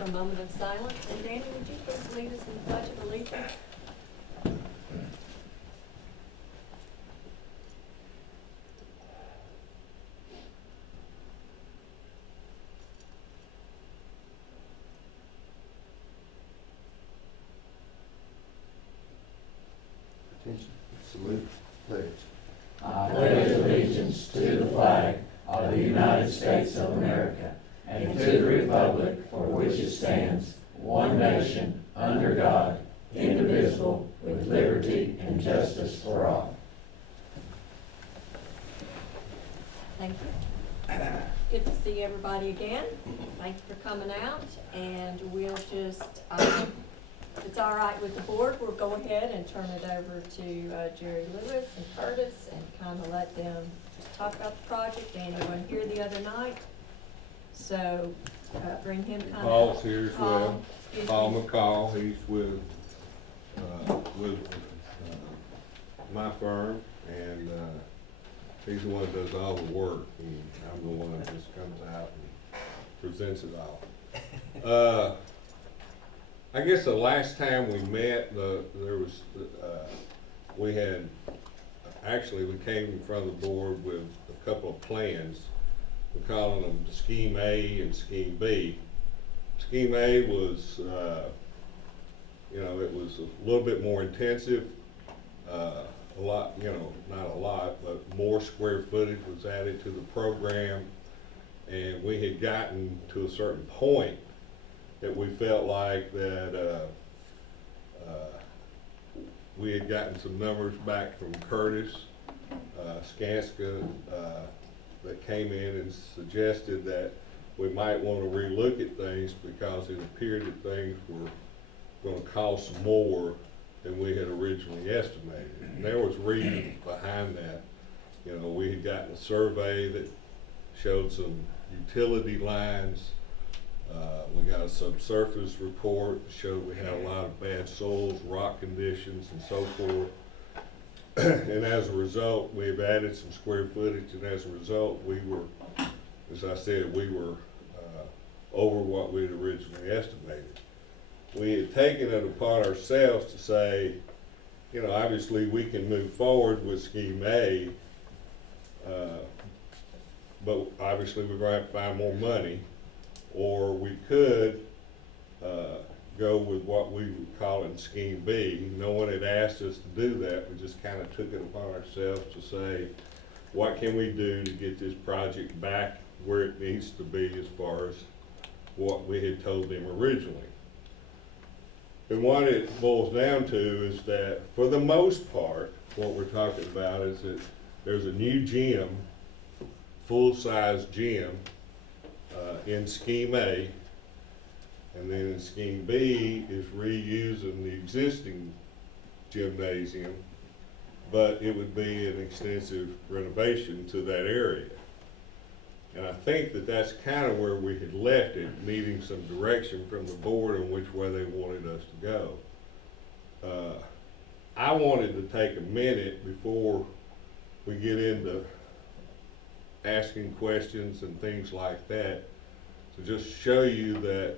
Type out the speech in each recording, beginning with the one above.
for a moment of silence. And Danny, would you please lead us in the Pledge of Allegiance? Attention. Salute. Pledge. I pledge allegiance to the flag of the United States of America and to the republic for which it stands, one nation, under God, indivisible, with liberty and justice for all. Thank you. Good to see everybody again. Thank you for coming out. And we'll just, if it's all right with the board, we'll go ahead and turn it over to Jerry Lewis and Curtis and kind of let them just talk about the project. Danny wasn't here the other night, so bring him kind of. Paul's here as well. Paul, excuse Paul me. McCall, he's with my firm, and he's the one that does all the work, and I'm the one that just comes out and presents it all. I guess the last time we met, we came in front of the board with a couple of plans. We're calling them Scheme A and Scheme B. Scheme A was, it was a little bit more intensive, a lot, not a lot, but more square footage was added to the program. And we had gotten to a certain point that we felt like that we had gotten some numbers back from Curtis, Skanska, that came in and suggested that we might want to relook at things because it appeared that things were going to cost more than we had originally estimated. And there was reasons behind that. We had gotten a survey that showed some utility lines. We got a subsurface report that showed we had a lot of bad soils, rock conditions, and so forth. And as a result, we've added some square footage, and as a result, we were, as I said, over what we had originally estimated. We had taken it upon ourselves to say, obviously we can move forward with Scheme A, but obviously we're going to have to find more money, or we could go with what we would call in Scheme B. No one had asked us to do that. We just kind of took it upon ourselves to say, what can we do to get this project back where it needs to be as far as what we had told them originally. And what it boils down to is that, for the most part, what we're talking about is that there's a new gym, full-size gym, in Scheme A, and then in Scheme B is reusing the existing gymnasium, but it would be an extensive renovation to that area. And I think that that's kind of where we had left it, needing some direction from the board on which way they wanted us to go. I wanted to take a minute before we get into asking questions and things like that to just show you that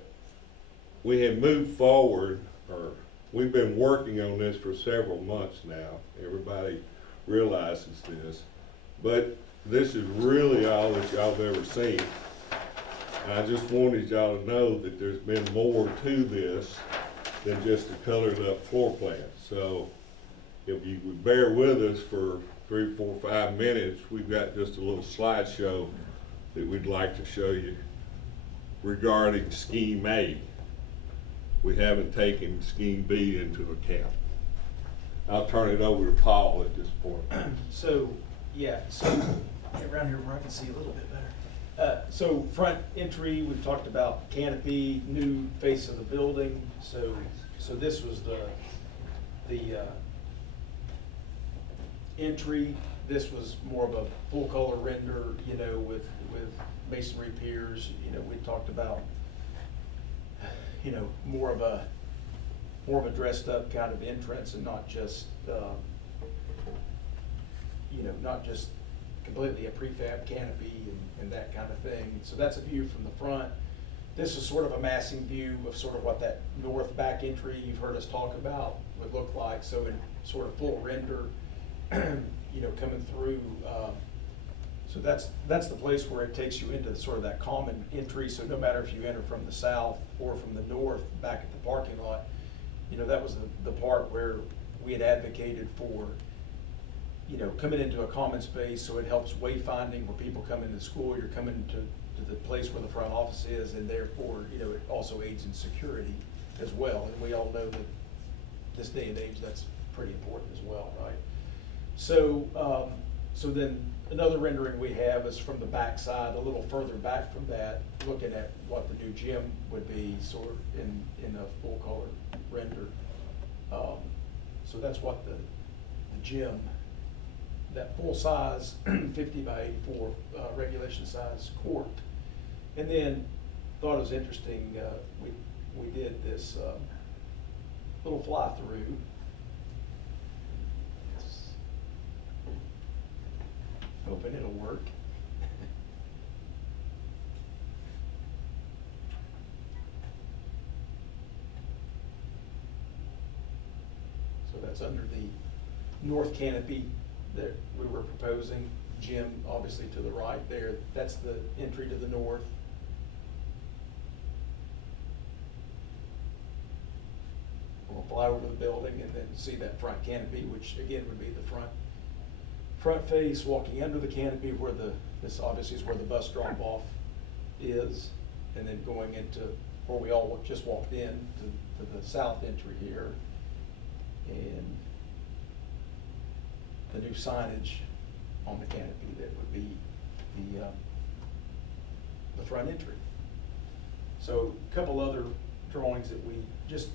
we had moved forward, or we've been working on this for several months now. Everybody realizes this, but this is really all that y'all have ever seen. And I just wanted y'all to know that there's been more to this than just a colored up floor plan. So if you would bear with us for 3, 4, 5 minutes, we've got just a little slideshow that we'd like to show you regarding Scheme A. We haven't taken Scheme B into account. I'll turn it over to Paul at this point. So get around here where I can see a little bit better. So front entry, we've talked about canopy, new face of the building. So this was the entry. This was more of a full color render, with masonry piers. We talked about, more of a dressed up kind of entrance, and not just completely a prefab canopy and that kind of thing. So that's a view from the front. This is sort of a massing view of sort of what that north back entry you've heard us talk about would look like. So in sort of full render, coming through. So that's the place where it takes you into sort of that common entry. So no matter if you enter from the south or from the north back at the parking lot, that was the part where we had advocated for, coming into a common space, so it helps wayfinding where people come into school, you're coming to the place where the front office is, and therefore, it also aids in security as well. And we all know that this day and age, that's pretty important as well, right? So, so then another rendering we have is from the back side, a little further back from that, looking at what the new gym would be sort of in a full color render. So that's what the gym, that full size 50 by 84 regulation size court. And then thought it was interesting, we did this little fly through. Hoping it'll work. So that's under the north canopy that we were proposing. Gym, obviously to the right there, that's the entry to the north. We'll fly over the building and then see that front canopy, which again would be the front face, walking under the canopy where this obviously is where the bus drop off is, and then going into where we all just walked in to the south entry here, and the new signage on the canopy that would be the front entry. So a couple other drawings that we just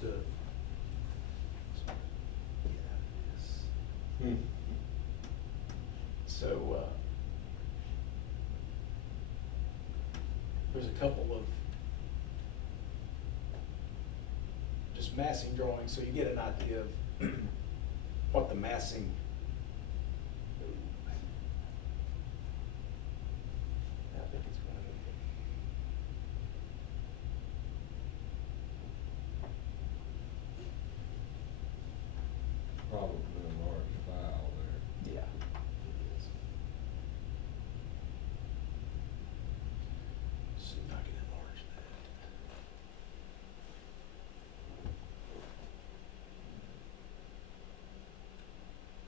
So there's a couple of just massing drawings, so you get an idea of what the massing. I think it's going Probably a large file there. yeah. See if I can enlarge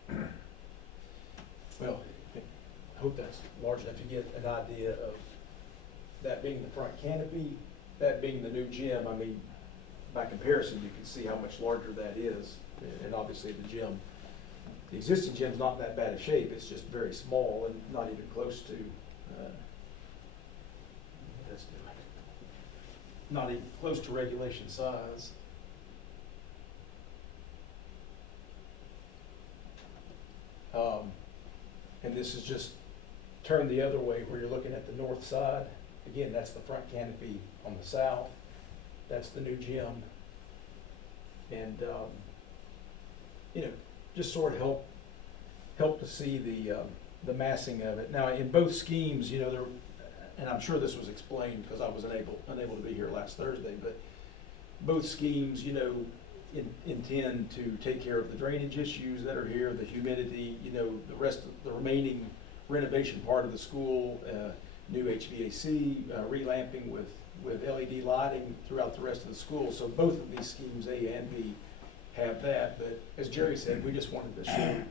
that. Well, I hope that's large enough to get an idea of that being the front canopy, that being the new gym. I mean, by comparison, you can see how much larger that is. And obviously the gym, the existing gym's not in that bad a shape. It's just very small and not even close to, not even close to regulation size. And this is just turned the other way where you're looking at the north side. Again, that's the front canopy on the south. That's the new gym. And, just sort of help to see the massing of it. Now, in both schemes, there, and I'm sure this was explained because I was unable to be here last Thursday, but both schemes, intend to take care of the drainage issues that are here, the humidity, the rest of the remaining renovation part of the school, new HVAC, relamping with LED lighting throughout the rest of the school. So both of these schemes, A and B, have that. But as Jerry said, we just wanted to show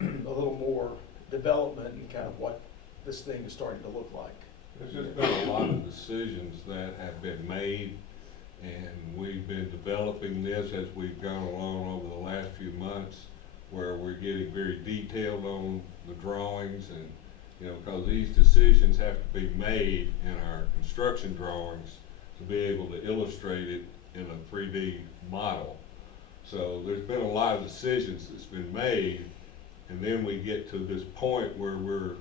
a little more development and kind of what this thing is starting to look like. There's just been a lot of decisions that have been made, and we've been developing this as we've gone along over the last few months, where we're getting very detailed on the drawings, and because these decisions have to be made in our construction drawings to be able to illustrate it in a 3D model. So there's been a lot of decisions that's been made, and then we get to this point where we're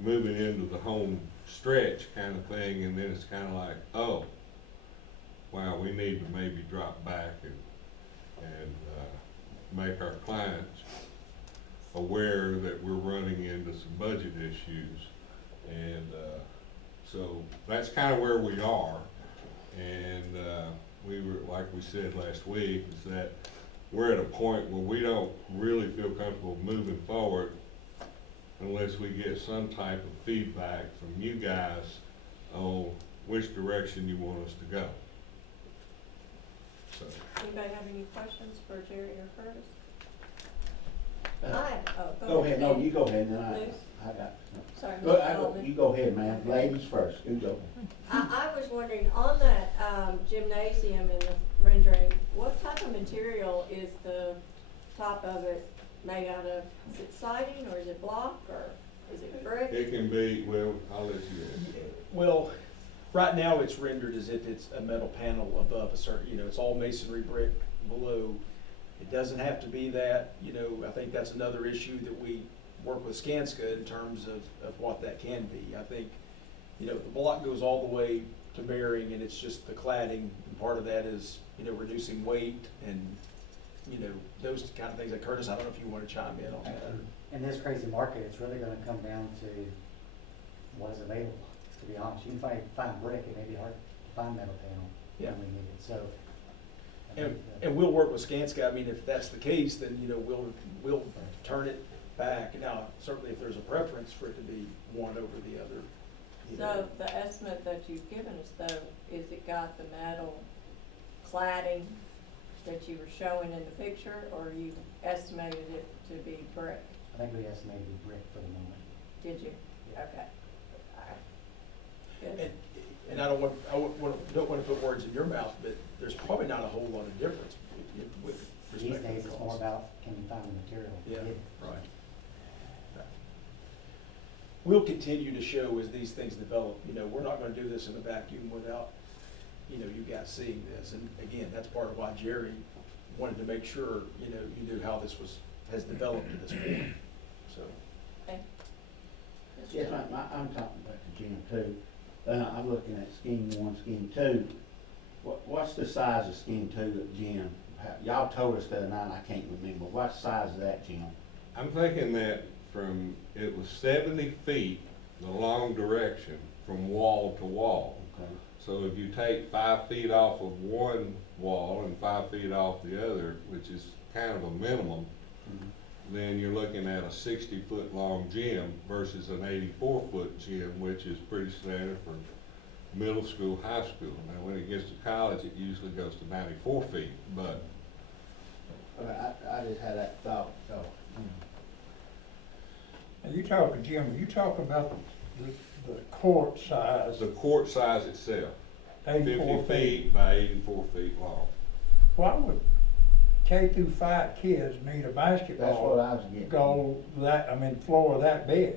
moving into the home stretch kind of thing, and then it's kind of like, oh, wow, we need to maybe drop back and make our clients aware that we're running into some budget issues. And so that's kind of where we are. And, we were, like we said last week, is that we're at a point where we don't really feel comfortable moving forward unless we get some type of feedback from you guys on which direction you want us to go. So, Anybody have any questions for Jerry or Curtis? Go ahead, no, you go ahead, and Please. I got, Sorry, no. Mr. Altman. You go ahead, ma'am, ladies first, you go. I was wondering, on that gymnasium in the rendering, what type of material is the top of it made out of? Is it siding, or is it block, or is it brick? it can be, well, I'll let you answer. Well, right now it's rendered as if it's a metal panel above a certain, it's all masonry brick below. It doesn't have to be that, I think that's another issue that we work with Skanska in terms of what that can be. I think, the block goes all the way to bearing, and it's just the cladding, and part of that is, reducing weight and, those kind of things. Like Curtis, I don't know if you want to chime in on that. In this crazy market, it's really gonna come down to what is available, to be honest. You can find brick, it may be hard to find metal panel when we need it, so. I And, think, and we'll work with Skanska. I mean, if that's the case, then, we'll turn it back. Now, certainly if there's a preference for it to be one over the other. So the estimate that you've given us though, is it got the metal cladding that you were showing in the picture, or you estimated it to be brick? I think we estimated brick for the moment. Did you? Yeah. Okay. All right. Good. And I don't want to put words in your mouth, but there's probably not a whole lot of difference with These respect to days, the it's more cost. about, can you find the material? Yeah, Get it. right. We'll continue to show as these things develop. We're not going to do this in a vacuum without, you guys seeing this. And again, that's part of why Jerry wanted to make sure, you knew how this has developed to this point, so. Okay. Yes, I'm talking about the gym too. I'm looking at scheme 1, scheme 2. What's the size of scheme 2 at the gym? Y'all told us the other night, I can't remember. What size is that gym? I'm thinking that it was 70 feet, the long direction, from wall to wall. Okay. So if you take 5 feet off of one wall and 5 feet off the other, which is kind of a minimum, then you're looking at a 60-foot long gym versus an 84-foot gym, which is pretty standard for middle school, high school. Now, when it gets to college, it usually goes to 94 feet, but I just had that thought, so. Now, you talking, Jim, you talking about the court size, the court size itself, 84 50 feet. feet by 84 feet long. Why would K through 5 kids need a That's what basketball I was getting. goal floor that big?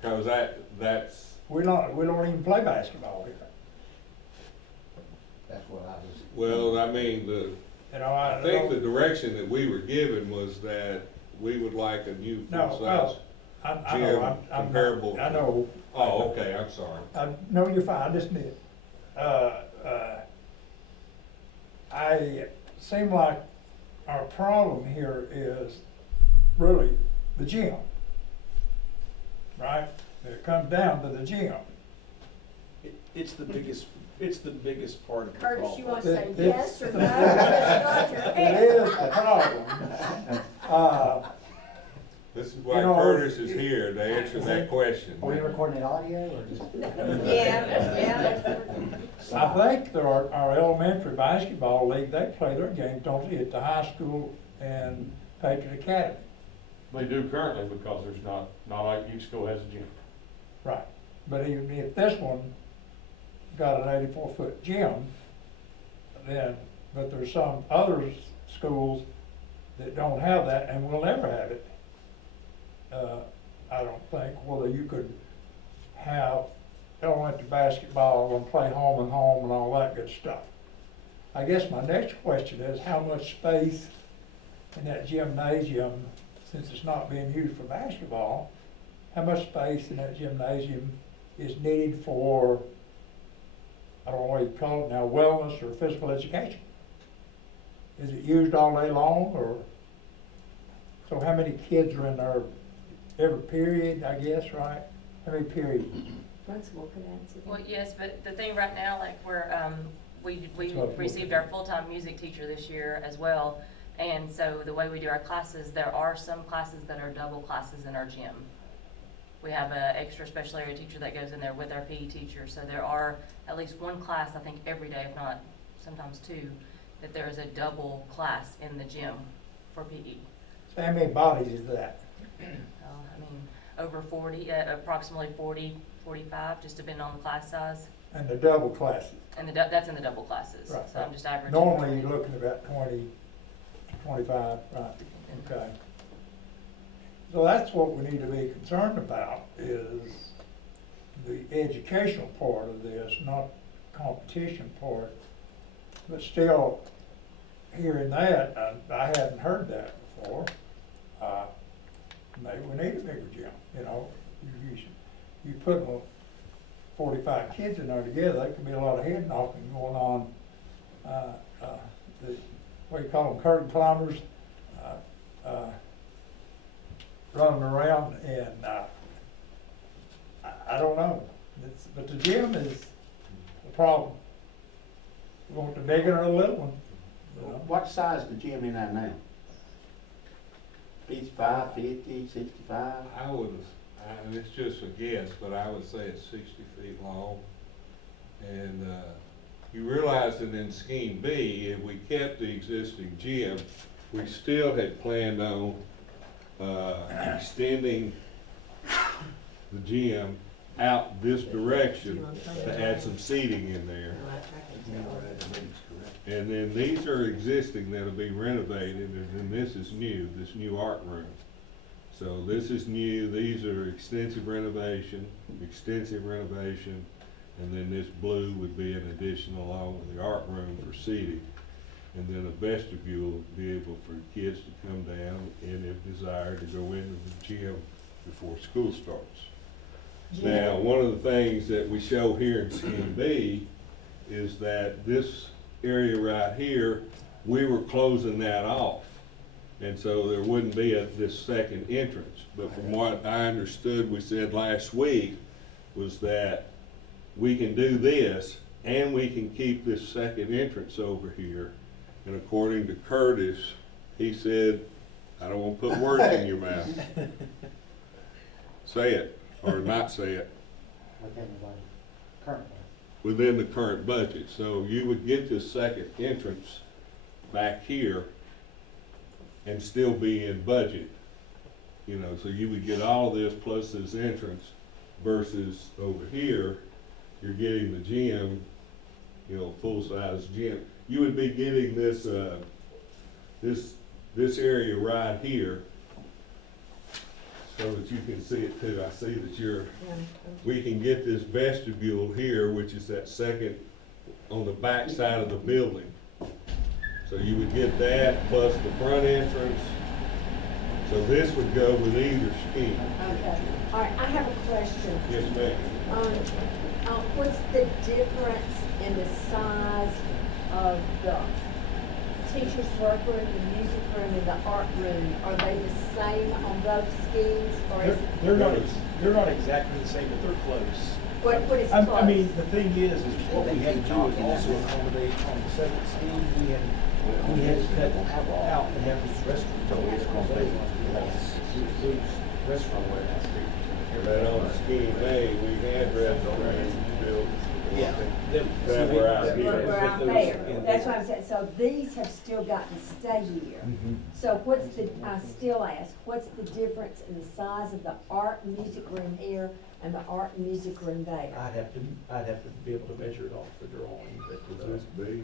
Because that's, We don't even play basketball here. That's what I was. well, I mean, I think the don't- direction that we were given was that we would like a new No, full-size. I know, gym I'm comparable I know. Oh, okay, I'm sorry. No, you're fine, I just need, I seem like our problem here is really the gym, right? It comes down to the gym. It's the biggest part of the Curtis, problem. you want to say It- yes or no? Just nod your It head. is the problem. This is why You know, Curtis is here to answer that question. Are we recording the audio or just? Yeah. I think our elementary basketball league, they play their games, don't they, at the high school and Patriot Academy. They do currently because there's not like each school has a gym. Right, but even if this one got an 84-foot gym, then, but there's some other schools that don't have that and will never have it. I don't think, whether you could have elementary basketball and play home and all that good stuff. I guess my next question is, how much space in that gymnasium, since it's not being used for basketball, how much space in that gymnasium is needed for, I don't know what you call it now, wellness or physical education? Is it used all day long, or, so how many kids are in there every period, I guess, right? How many periods? Principal could answer that. Well, yes, but the thing right now, like we That's what I'm received our full-time music teacher this year as well. And so the way we do our classes, there are some classes that are double classes in our gym. We have an extra special area teacher that goes in there with our PE teacher. So there are at least one class, I think, every day, if not sometimes two, that there is a double class in the gym for PE. So how many bodies is that? I mean, over 40, approximately 40, 45, just depending on the class size. And the double classes? And that's in the double classes. Right, So I'm just averaging. Normally, 20. you're looking about 20, 25, right, okay. So that's what we need to be concerned about, is the educational part of this, not competition part. But still, hearing that, I hadn't heard that before. Maybe we need a bigger gym, you know. You put 45 kids in there together, there could be a lot of head knocking going on. What do you call them, curtain climbers, running around, and I don't know. But the gym is the problem. You want the big or the little one? You know? What size is the gym in there now? 55, 50, 65? I would, and it's just a guess, but I would say it's 60 feet long. And you realize that in Scheme B, if we kept the existing gym, we still had planned on extending the gym out this direction to add some seating in there. And then these are existing that'll be renovated, and then this is new, this new art room. So this is new, these are extensive renovation, and then this blue would be an addition along with the art room for seating. And then a vestibule would be able for kids to come down and if desired to go into the gym before school starts. Now, one of the things that we show here in Scheme B is that this area right here, we were closing that off. And so there wouldn't be this second entrance. But from what I understood, we said last week, was that we can do this and we can keep this second entrance over here. And according to Curtis, he said, I don't want to put words in your mouth. Say it, or not say it. Within the budget, currently. Within the current budget. So you would get this second entrance back here and still be in budget. You know, so you would get all this plus this entrance versus over here, you're getting the gym, you know, full-size gym. You would be getting this, this area right here so that you can see it too. I see that we can get this vestibule here, which is that second on the back side of the building. So you would get that plus the front entrance. So this would go with either scheme. Okay, all right, I have a question. Yes, ma'am. What's the difference in the size of the teacher's workroom, the music room, and the art room? Are they the same on both schemes, or is it? They're not exactly the same, but they're close. What is close? I mean, the thing is what we had to do is also accommodate on the second scheme, we had to cut out and have these restrooms. Restaurant But on Scheme A, we had restrooms built. Yeah. That were out here. We're out there, that's what I'm saying, so these have still got to stay here. So what's the, I still ask, what's the difference in the size of the art and music room here and the art and music room there? I'd have to be able to measure it off the drawing, but. This is B,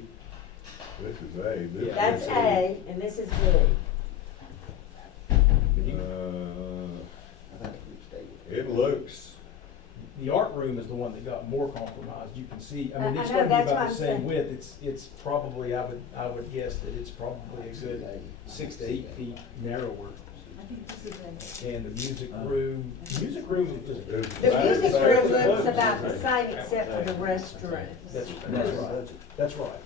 this is A. This Yeah. That's is A, and this is B. It looks, The art room is the one that got more compromised, you can see, I mean, I it's know, gonna be that's what about I'm the same saying. width, it's probably, I would guess that it's probably a good 6 to 8 feet narrower. I think this is And the music room is, A. The music room looks about the same except for the restrooms. that's right.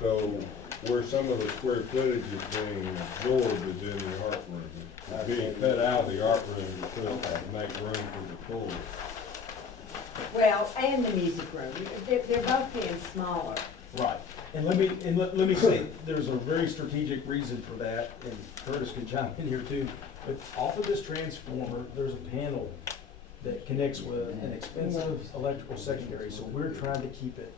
so where some of the square footage is being absorbed is in the art room. It's being cut out of the art room to make room for the floor. Well, and the music room, they're both being smaller. Right, and let me say, there's a very strategic reason for that, and Curtis can chime in here too. But off of this transformer, there's a panel that connects with an expensive electrical secondary, so we're trying to keep it.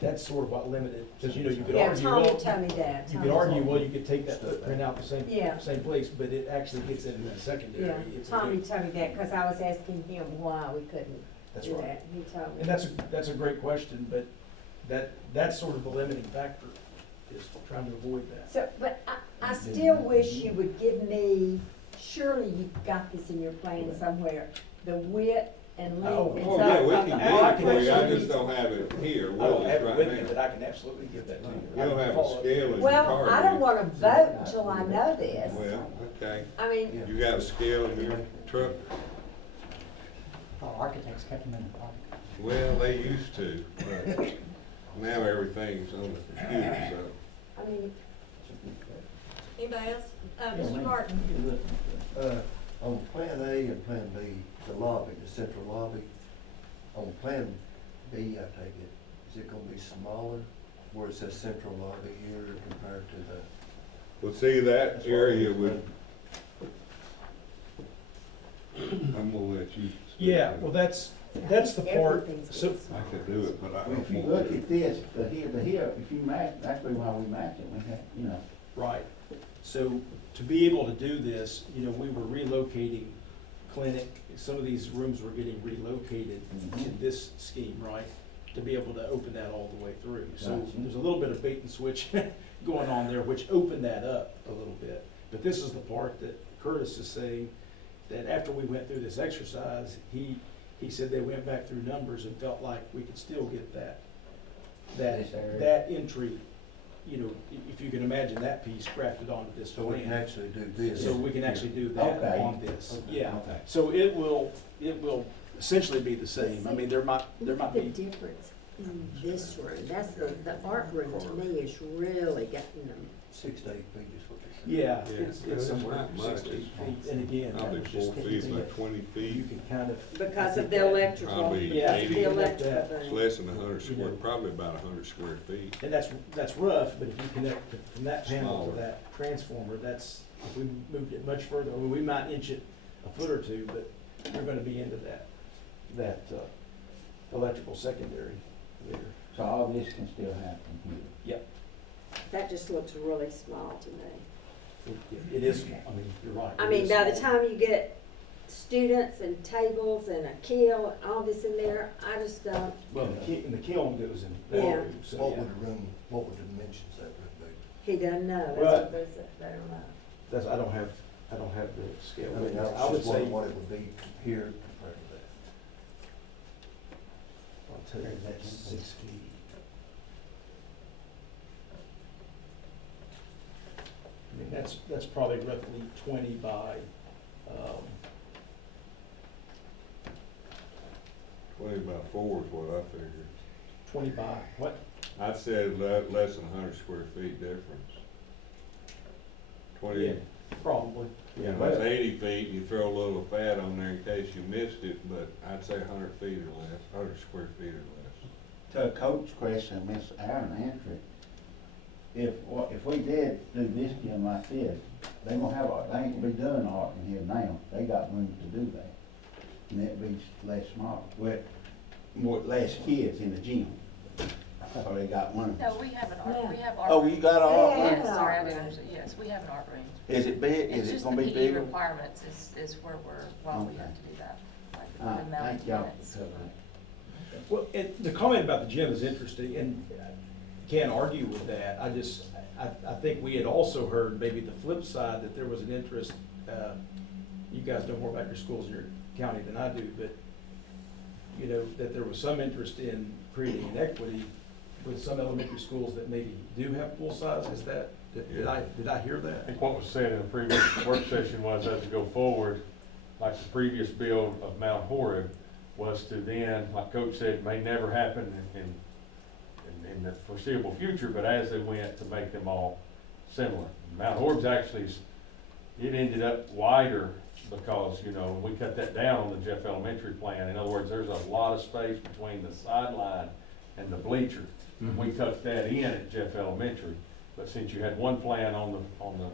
That's sort of what limited, because you know, you could Yeah, argue, Tommy well, told me that. you Tommy could argue, told me. well, you could take that footprint out the Yeah. same place, but it actually gets into the secondary. Yeah, It's a Tommy big- told me that, because I was asking him why we couldn't That's do right. that. He told me. And that's a great question, but that's sort of the limiting factor, is trying to avoid that. So, but I still wish you would give me, surely you've got this in your plan somewhere, the width and Oh, length. and Oh, so- yeah, we of can the get it for you, I arc just don't have it here I with don't us have it with me, right but now. I can absolutely give that to you. You don't have a scale in your Well, car. I do don't you? wanna vote until I know this. Well, okay, I mean, you got a scale in your truck? Our architects kept them in the park. Well, they used to, but now everything's on the computer, so. I mean, Anybody else? Mr. Martin? On Plan A and Plan B, the lobby, the central lobby, on Plan B, I take it, is it gonna be smaller, where it says central lobby here compared to the? Well, see, that area would, I'm gonna let you. speak Yeah, to it. well, that's the part, everything's so, getting smaller. I could do it, but I Well, if don't you want look to. at this, the here, if you match, that's the why we match it, we have, you know. right. So to be able to do this, you know, we were relocating clinic, some of these rooms were getting relocated in this scheme, right? To be able to open that all the way through. So Gotcha. there's a little bit of bait and switch going on there, which opened that up a little bit. But this is the part that Curtis is saying, that after we went through this exercise, he said they went back through numbers and felt like we could still get This area. that entry, you know, if you can imagine that piece grafted onto this So we can plan. actually do this? So we can actually do that Okay. on this, Okay. yeah. Okay. So it will essentially be the same. I mean, there might Look at be. the difference in this room. That's the art room to me is really getting them. 6 to 8 feet is what they say. Yeah, Yeah, it's it's somewhere not much. 6 to 8 feet, and again, that Probably was 4 just feet by taking 20 it, feet. you can kind of. Because of the electrical. Probably Yeah. Because of the 80. electrical That- It's thing. less than 100 square, probably about 100 square feet. And that's rough, but if you connect from that panel to Smaller. that transformer, that's, if we moved it much further, I mean, we might inch it a foot or two, but you're gonna be into that electrical secondary there. So all this can still happen here. That just looks really small to me. It is small, I mean, you're right. I it mean, is by the small. time you get students and tables and a kiln, all this in there, I just don't. Well, and the kiln goes in that Yeah. room, so What yeah. would the room, what would the dimensions of that room be? He doesn't know. That's Well, what they said. They don't know. That's, I don't have the scale. I mean, I I was would just say, wondering what it would be here compared to that. I'll tell you, that's 6 feet. I mean, that's probably roughly 20 by, 20 by 4 is what I figured. 20 by, what? I'd say less than 100 square feet difference. 20, Yeah, probably. you know, it's 80 feet, you throw a little fat on there in case you missed it, but I'd say 100 feet or less, 100 square feet or less. To a coach question, Miss Aaron answered it. If we did do this gym like this, they gonna have, they ain't gonna be doing art in here now. They got room to do that. And it'd be less small, with less kids in the gym. So they got one. No, we have an art, Yeah. we have art. Oh, you got an art Yeah. room? Yes, sorry, I didn't understand. Yes, we have an art room. Is it big? It's Is it just gonna the be PE bigger? requirements is where why we have to do that. Like the amount Thank of y'all units. for that. Well, the comment about the gym is interesting, and can't argue with that. I think we had also heard maybe the flip side, that there was an interest, you guys know more about your schools in your county than I do, but, you know, that there was some interest in creating an equity with some elementary schools that maybe do have pool size. Is that, did I hear I that? think what was said in the previous work session was, as we go forward, like the previous build of Mount Horeb, was to then, like Coach said, may never happen in the foreseeable future, but as they went, to make them all similar. Mount Horeb's actually it ended up wider because, we cut that down on the Jeff Elementary plan. In other words, there's a lot of space between the sideline and the bleacher. We tucked that in at Jeff Elementary, but since you had one plan on the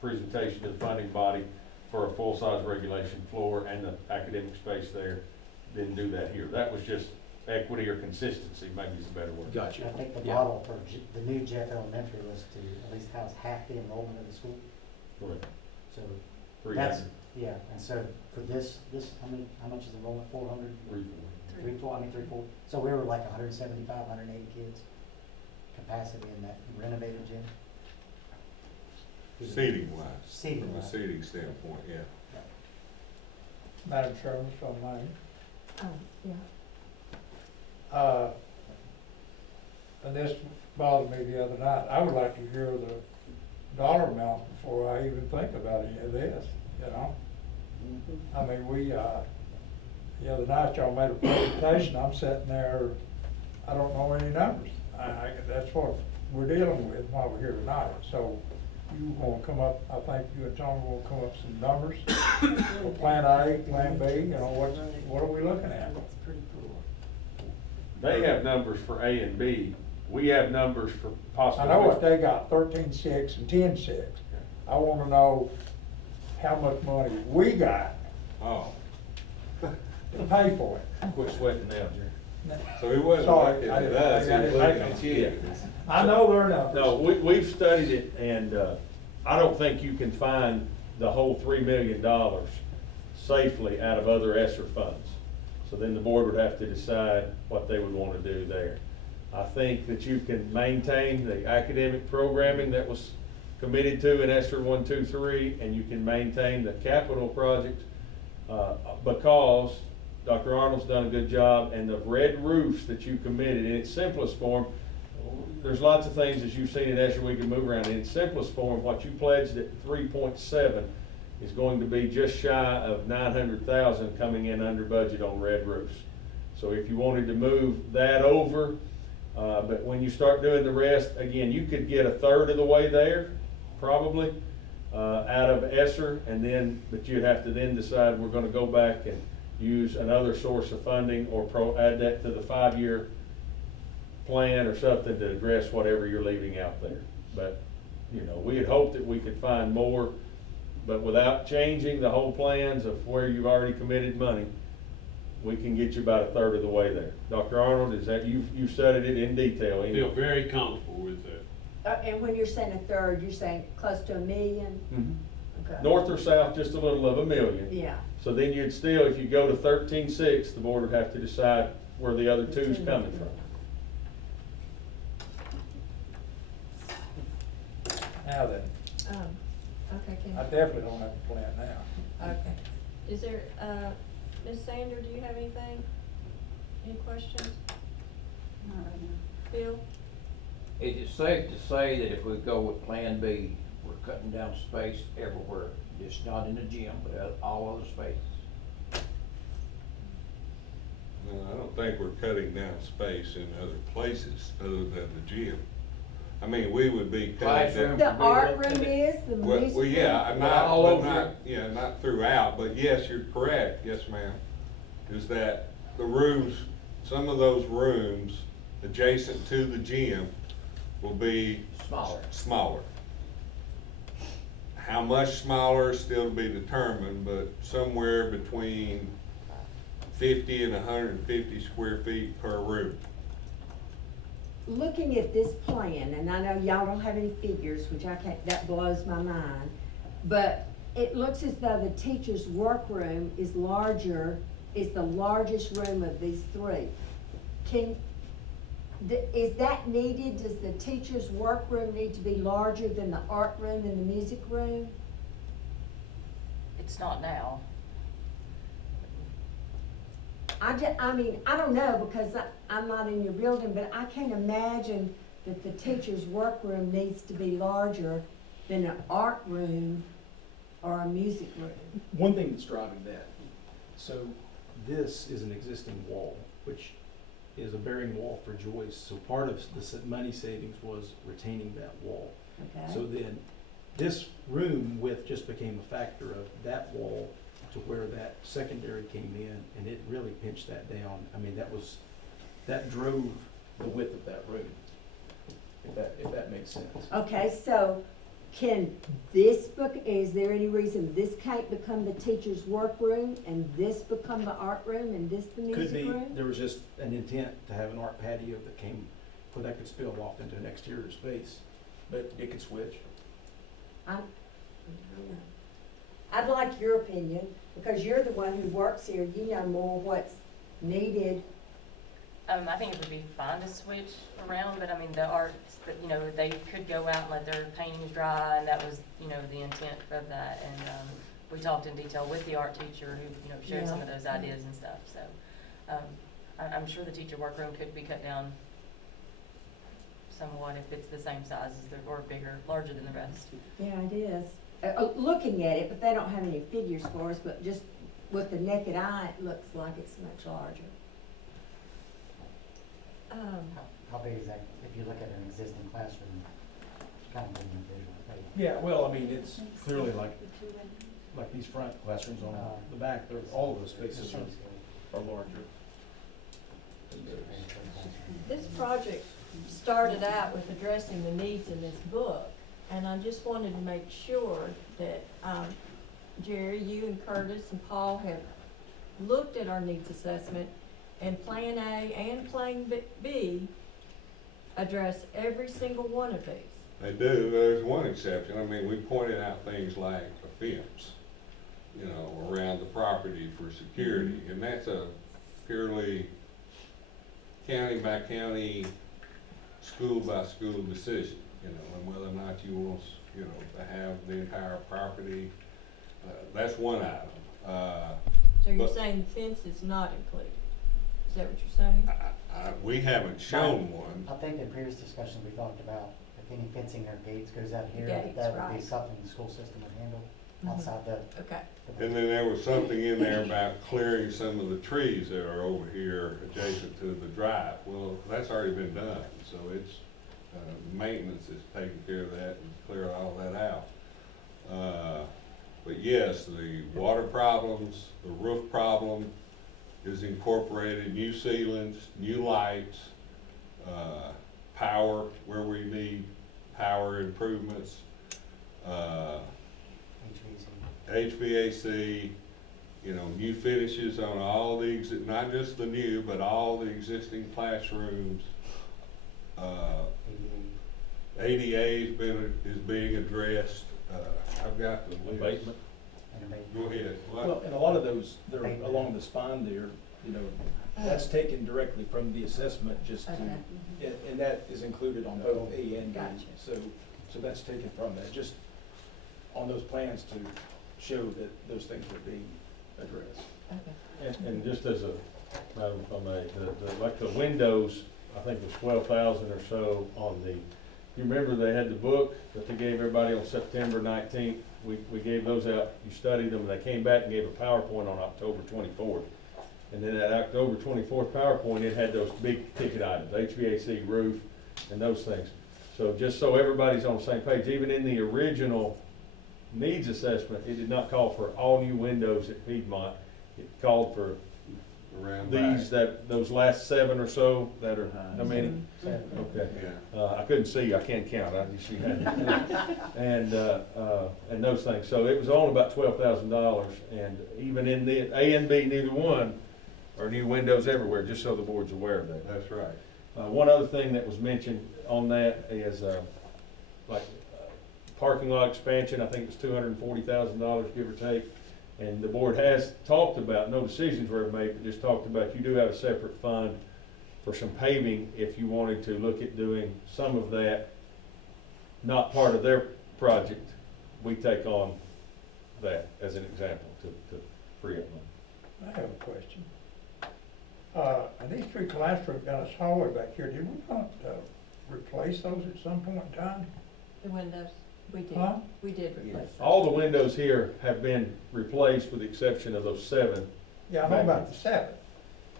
presentation to the funding body for a full-size regulation floor and the academic space there, didn't do that here. That was just equity or consistency, maybe is a better word. Gotcha. I think the Yeah. model for the new Jeff Elementary was to at least house half the enrollment of the school. Correct. So 300, yeah, and so for this, how much is enrollment? 400? 340. 340. So we were like 175, 180 kids capacity in that renovated gym. Seating wise, Seating from a wise. seating standpoint, yeah. Madam Chairman, if I may. Yeah. And this bothered me the other night. I would like to hear the dollar amount before I even think about any of this, I mean, the other night y'all made a presentation, I'm sitting there, I don't know any numbers. That's what we're dealing with while we're here tonight. So you wanna come up, I think you and Tony will come up with some numbers for Plan A, Plan B, what are we looking at? That's pretty cool. They have numbers for A and B. We have numbers for I possibly. know what they got, 13.6 and 10.6. I wanna know how much money we got Oh, to pay for it. Quit sweating now, Jerry. so he wasn't Sorry, looking I at didn't- us, he I was didn't looking make at them. you. I know their numbers. No, we've studied it, and I don't think you can find the whole $3 million safely out of other ESSER funds. So then the board would have to decide what they would want to do there. I think that you can maintain the academic programming that was committed to in ESSER 1, 2, 3, and you can maintain the capital project because Dr. Arnold's done a good job, and the red roofs that you committed in its simplest form, there's lots of things, as you've seen in ESSER, we can move around. In its simplest form, what you pledged at 3.7 is going to be just shy of 900,000 coming in under budget on red roofs. So if you wanted to move that over, but when you start doing the rest, again, you could get a third of the way there, probably, out of ESSER, but you'd have to then decide we're gonna go back and use another source of funding or add that to the 5-year plan or something to address whatever you're leaving out there. But, we had hoped that we could find more, but without changing the whole plans of where you've already committed money, we can get you about a third of the way there. Dr. Arnold, is that, you've studied it in detail, ain't you? Feel very comfortable with that. And when you're saying a third, you're saying close to $1 million? Mhm. Okay. North or south, just a little of $1 million. Yeah. So then you'd still, if you go to 13.6, the board would have to decide where the other two's coming from. Now then, Okay, I Ken. definitely don't have a plan now. Okay. Is there, Ms. Sander, do you have anything? Any questions? Not right now. Bill? Is it safe to say that if we go with Plan B, we're cutting down space everywhere, just not in the gym, but all other spaces? No, I don't think we're cutting down space in other places other than the gym. I mean, we would be cutting Classroom. down. The art room is, the Well, music well, room? yeah, I'm not, All but over not, yeah, not throughout, but yes, you're correct, yes, ma'am. Is that the rooms, some of those rooms adjacent to the gym will be Smaller. smaller. How much smaller is still to be determined, but somewhere between 50 and 150 square feet per room. Looking at this plan, and I know y'all don't have any figures, which I can't, that blows my mind, but it looks as though the teacher's workroom is larger, is the largest room of these three. Is that needed? Does the teacher's workroom need to be larger than the art room and the music room? It's not now. I mean, I don't know, because I'm not in your building, but I can't imagine that the teacher's workroom needs to be larger than an art room or a music room. One thing that's driving that, so this is an existing wall, which is a bearing wall for Joyce. So part of the money savings was retaining that wall. Okay? So then this room width just became a factor of that wall to where that secondary came in, and it really pinched that down. I mean, that drove the width of that room, if that makes sense. Okay, so can this is there any reason this can't become the teacher's workroom and this become the art room and this the Could music be, room? there was just an intent to have an art patio that came, where that could spill off into an exterior space, but it could switch. I'd like your opinion, because you're the one who works here, you know more what's needed. I think it would be fine to switch around, but I mean, the arts, you know, they could go out and let their paintings dry, and that was, you know, the intent of that. And, we talked in detail with the art teacher who, you know, shared some of those ideas and stuff, so. I'm sure the teacher workroom could be cut down somewhat if it's the same size as the, or bigger, larger than the rest. Yeah, it is. Looking at it, but they don't have any figures for us, but just with the naked eye, it looks like it's much larger. How big is that, if you look at an existing classroom, kind of getting a visual, right? Yeah, well, I mean, it's clearly like these front classrooms on the back, all of those spaces are larger. This project started out with addressing the needs in this book, and I just wanted to make sure that, Jerry, you and Curtis and Paul have looked at our needs assessment, and Plan A and Plan B address every single one of these. They do, there's one exception. I mean, we pointed out things like a fence, you know, around the property for security, and that's a purely county by county, school by school decision, you know, and whether or not you want, you know, to have the entire property. That's one item. So you're But- saying the fence is not included? Is that what you're saying? We haven't shown one. I think in previous discussions, we talked about if any fencing or gates goes out here, Gates, that would be right. something the school system would handle Mhm. outside the. Okay. And then there was something in there about clearing some of the trees that are over here adjacent to the drive. Well, that's already been done, so it's, maintenance is taking care of that and clear all that out. But yes, the water problems, the roof problem is incorporated, new ceilings, new lights, power where we need power improvements, HVAC, you know, new finishes on all the, not just the new, but all the existing classrooms. ADA is being addressed. I've got the list. Abatement. Go ahead. What? Well, and a lot of those, they're along the spine there, you know, that's taken directly from the assessment just to, Okay. and that is included on both A and B. Gotcha. So that's taken from that, just on those plans to show that those things are being addressed. Okay. And just as a, Madam, if I may, like the windows, I think it was 12,000 or so on the, you remember they had the book that they gave everybody on September 19th? We gave those out, you studied them, and they came back and gave a PowerPoint on October 24th. And then that October 24th PowerPoint, it had those big ticket items, HVAC, roof, and those things. So just so everybody's on the same page, even in the original needs assessment, it did not call for all new windows at Piedmont. It called for Around these, back. those last 7 or so that are, how many? Mhm. Okay. Yeah. I couldn't see, I can't count, I just, you had, and those things. So it was only about $12,000, and even in the A and B, neither one are new windows everywhere, just so the board's aware of that. That's right. One other thing that was mentioned on that is, parking lot expansion, I think it's $240,000, give or take. And the board has talked about, no decisions were made, but just talked about, you do have a separate fund for some paving if you wanted to look at doing some of that, not part of their project. We take on that as an example to free up money. I have a question. And these 3 classrooms down this hallway back here, did we not replace those at some point in time? The windows, we did. Huh? We did replace them. All the windows here have been replaced with the exception of those 7. Yeah, I know about the 7,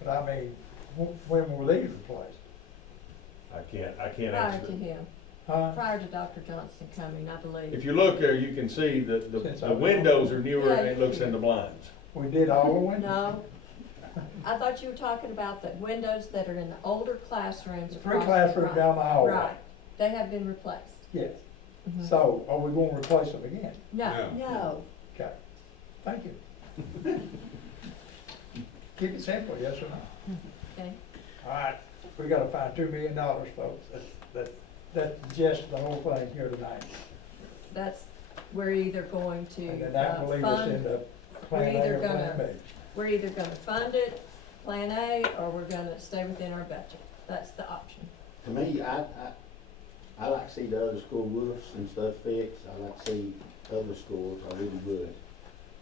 but I mean, when were these replaced? I can't Prior answer to that. him. prior to Dr. Johnson coming, I believe. If you look there, you can see that the windows are newer and it looks in the blinds. We did all the windows? No. I thought you were talking about the windows that are in the older classrooms. Three across the classrooms front. down the hallway. Right. They have been replaced. Yes. Mhm. So, are we gonna replace them again? No, No. no. Okay, thank you. Keep it simple, yes or no? Okay. All right, we gotta find $2 million, folks. That's just the whole thing here tonight. That's, we're either going And to then that will lead us fund, into Plan A either or Plan B. gonna- we're either gonna fund it, Plan A, or we're gonna stay within our budget. That's the option. To me, I like to see the other school roofs and stuff fixed. I like to see other schools, I really would.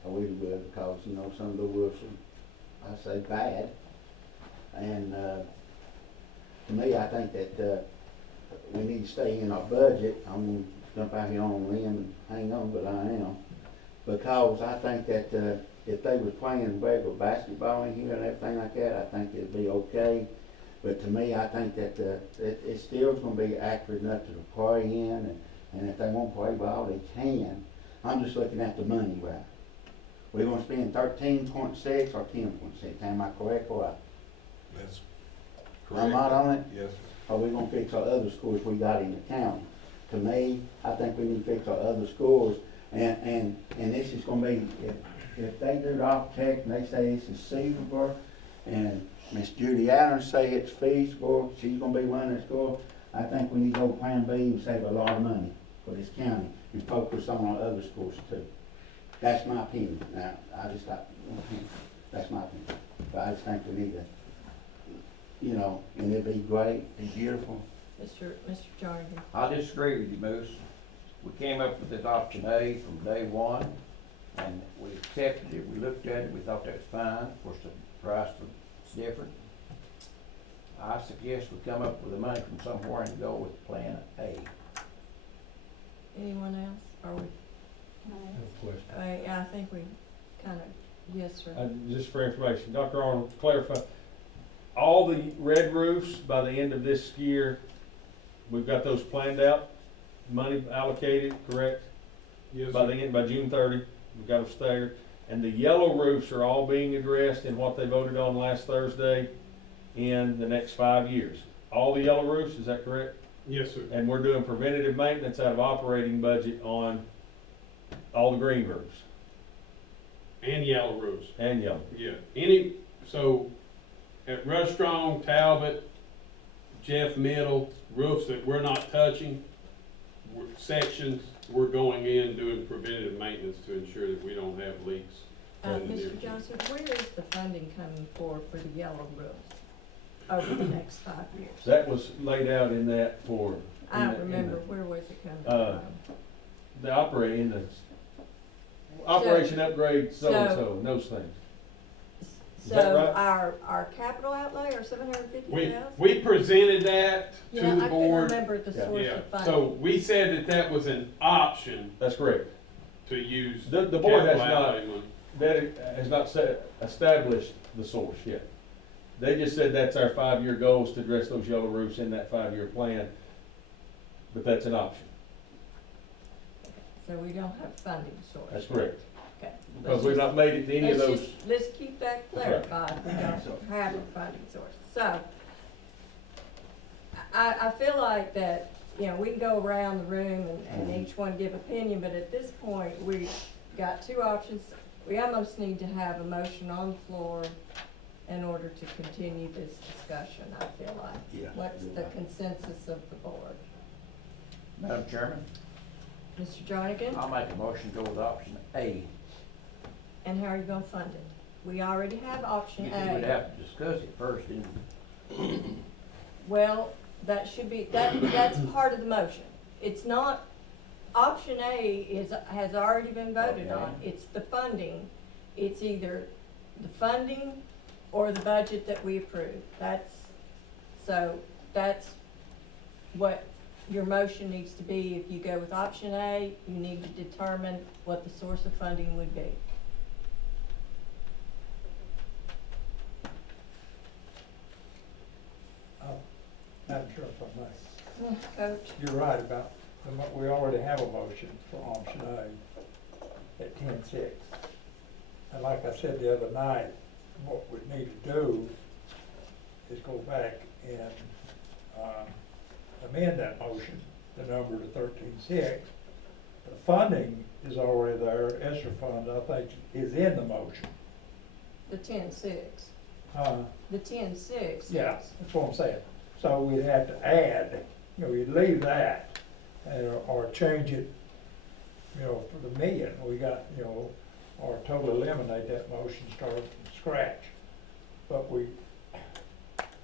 I really would, because, you know, some of the roofs are, I say, bad. And, to me, I think that, we need to stay in our budget. I'm gonna jump out here on a limb and hang on, but I am. Because I think that, if they was playing regular basketball in here and everything like that, I think it'd be okay. But to me, I think that, it's still gonna be accurate enough to play in, and if they want to play ball, they can. I'm just looking at the money, right? We gonna spend 13.6 or 10.6, am I correct or right? That's I'm not on it? Yes. Or we gonna fix our other schools we got in the county? To me, I think we need to fix our other schools, and this is gonna be, if they do the architect and they say this is feasible, and Miss Judy Adams say it's feasible, she's gonna be running the school, I think we need to go Plan B and save a lot of money for this county and focus on our other schools too. That's my opinion. Now, that's my opinion. But I just think we need to, you know, and it'd be great, it'd be beautiful. Mr. Jarnigan. I disagree with you, Moose. We came up with this option A from day one, and we accepted it, we looked at it, we thought that was fine. Of course, the price was different. I suggest we come up with the money from somewhere and go with Plan A. Anyone else? Are we, I think we kind of, yes, sir. Just for information, Dr. Arnold, clarify, all the red roofs by the end of this year, we've got those planned out, money allocated, correct? Yes, By sir. the end, by June 30, we've got them staggered. And the yellow roofs are all being addressed in what they voted on last Thursday in the next 5 years. All the yellow roofs, is that correct? Yes, sir. And we're doing preventative maintenance out of operating budget on all the green roofs And yellow roofs. and yellow. Yeah. So at Rush Strong, Talbot, Jeff Middle, roofs that we're not touching, sections, we're going in doing preventative maintenance to ensure that we don't have leaks. in the near Mr. future. Johnson, where is the funding coming for the yellow roofs over the next 5 years? That was laid out in that for. I in don't the- in remember, the- where was it coming Uh, from? The operation upgrade, so and those things. is that So right? our capital outlay, our $750,000? We presented that to Yeah, the I couldn't board. remember the Yeah. source Yeah, of funding. so we said that that was an option That's correct. to use. The board has capital not- outlay money. That has not established the source yet. They just said that's our 5-year goals to address those yellow roofs in that 5-year plan, but that's an option. So we don't have funding source. That's correct. Okay. Because we've not made it to any of those. Let's keep that clarified, we don't have a funding source. So, I feel like that, you know, we can go around the room and each one give opinion, but at this point, we've got two options. We almost need to have a motion on the floor in order to continue this discussion, I feel like. Yeah. What's the consensus of the board? Madam Chairman, Mr. Jarnigan, I'll make a motion to go with option A. and how are you gonna fund it? We already have option You A. would have to discuss it first, and Well, that should be, that's part of the motion. It's not, option A has already been voted on. Okay. It's the funding. It's either the funding or the budget that we approve. That's what your motion needs to be. If you go with option A, you need to determine what the source of funding would be. Madam Chair, if I may. Coach? You're right about, we already have a motion for option A at 10-6. And like I said the other night, what we need to do is go back and amend that motion, the number to 13-6. The funding is already there, ESSER fund, I think, is in the motion. The 10-6. Uh, The 10-6. Yeah, that's what I'm saying. So we'd have to add, you'd leave that, or change it, for the million. We got, or totally eliminate that motion, start from scratch. But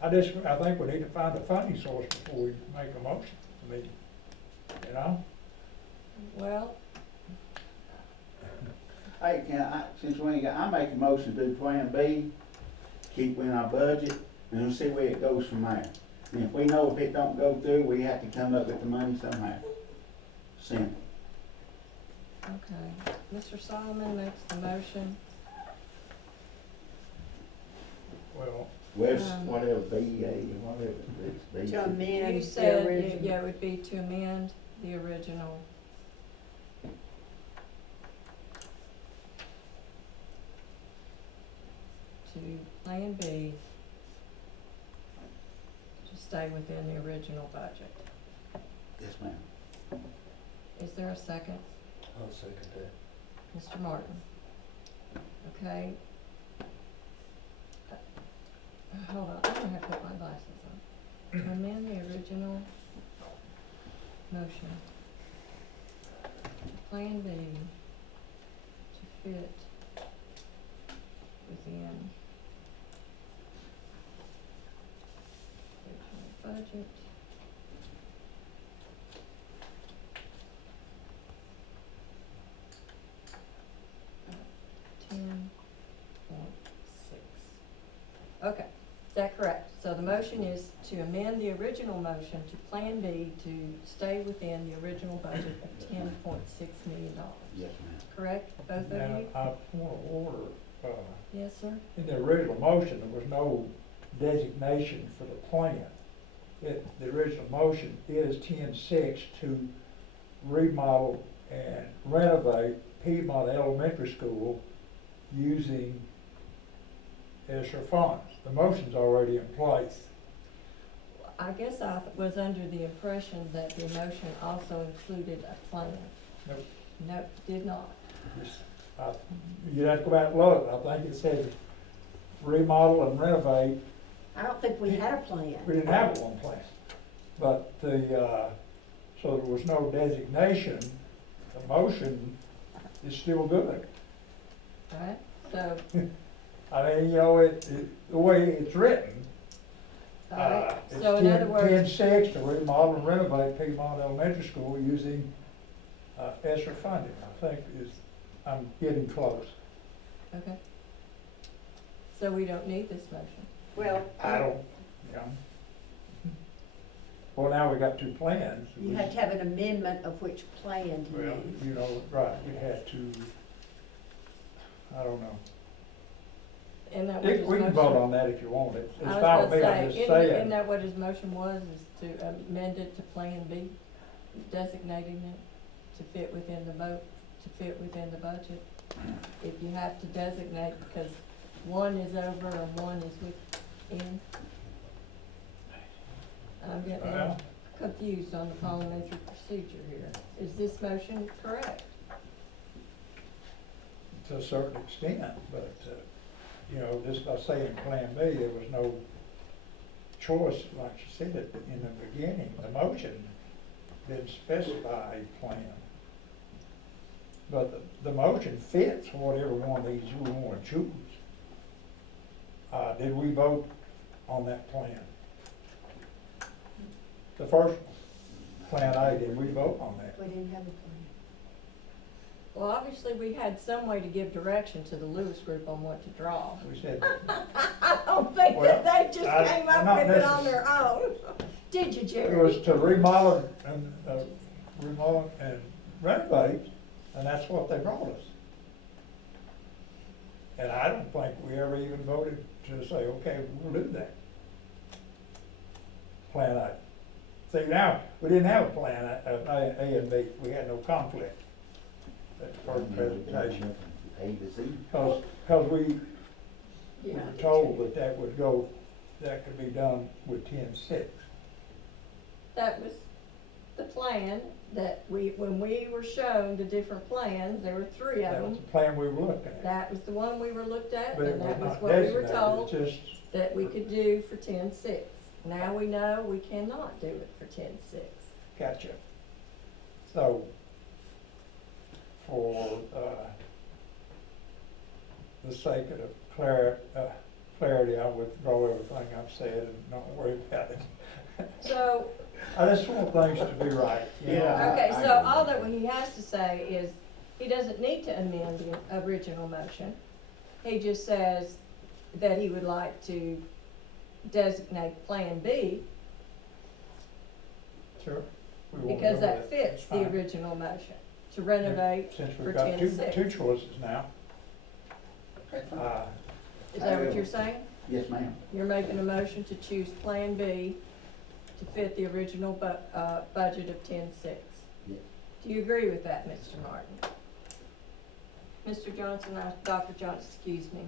I think we need to find a funding source before we make a motion. I mean, Well, Hey, since we ain't got, I make a motion to do Plan B, keep in our budget, and we'll see where it goes from there. And if we know if it don't go through, we have to come up with the money somehow. Simple. okay. Mr. Solomon makes the motion. well, Where's, Um, whatever, BEA, or whatever, it's To BEA. amend You the said, original. yeah, it would be to amend the original. To Plan B, to stay within the original budget. Yes, ma'am. Is there a second? I'll second that. Mr. Martin? Okay. Hold on, I'm gonna have to put my glasses on. To amend the original motion. Plan B to fit within original budget. $10.6. Okay, is that correct? So the motion is to amend the original motion to Plan B to stay within the original budget of $10.6 million. Yes, ma'am. Correct, both of now you? I want to order, Yes, sir? in the original motion, there was no designation for the plan. The original motion is 10-6 to remodel and renovate Piedmont Elementary School using ESSER funds. The motion's already in place. I guess I was under the impression that the motion also included a plan. Nope. Nope, did not. You'd have to go back and look. I think it said remodel and renovate. I don't think we had a plan. We didn't have one plan. But so there was no designation. The motion is still good. Alright, so, I mean, the way it's written, alright, it's so in other words, 10-6 to remodel and renovate Piedmont Elementary School using ESSER funding, I think I'm getting close. okay. So we don't need this motion. Well, I don't, Well, now we got two plans. you have to have an amendment of which plan to Well, use. right, you had to, I don't know. Isn't that what his We can motion- vote on that if you want it. It's I was fine with gonna me, I'm say, just isn't saying. that what his motion was, is to amend it to Plan B, designating it to fit within the budget? If you have to designate, because one is over and one is within. I'm getting a little Well, confused on the parliamentary procedure here. Is this motion correct? to a certain extent, but, just by saying Plan B, there was no choice, like you said in the beginning. The motion didn't specify a plan. But the motion fits whatever one of these we want to choose. Did we vote on that plan? The first Plan A, did we vote on that? We didn't have a plan. Well, obviously, we had some way to give direction to the Lewis group on what to draw. We said, I don't think Well, that they just came up not with it on their own. Did you, it was Jerry? to remodel and renovate, and that's what they brought us. And I don't think we ever even voted to say, okay, we'll do that. Plan A. See, now, we didn't have a plan, A and B, we had no conflict at the first presentation. A to Z. Cause we Yeah. were told that that would go, that could be done with 10-6. That was the plan that when we were shown the different plans, there were three of That was them. the plan we were looking at. That was the one we were looked at, But it and was that was not what we were designated, told it's just, that we could do for 10-6. Now we know we cannot do it for 10-6. gotcha. So, for, the sake of clarity, I withdraw everything I've said and not worry about it. So, I just want things to be right, you know? Yeah. okay, I so agree. all that he has to say is, he doesn't need to amend the original motion. He just says that he would like to designate Plan B, Sure. We wanna because go that with fits the Fine. original motion, to renovate Since for we've got two 10-6. choices now. Is that what you're saying? Yes, ma'am. You're making a motion to choose Plan B to fit the original budget of 10-6. Yes. Do you agree with that, Mr. Martin? Mr. Johnson, Dr. Johnson, excuse me.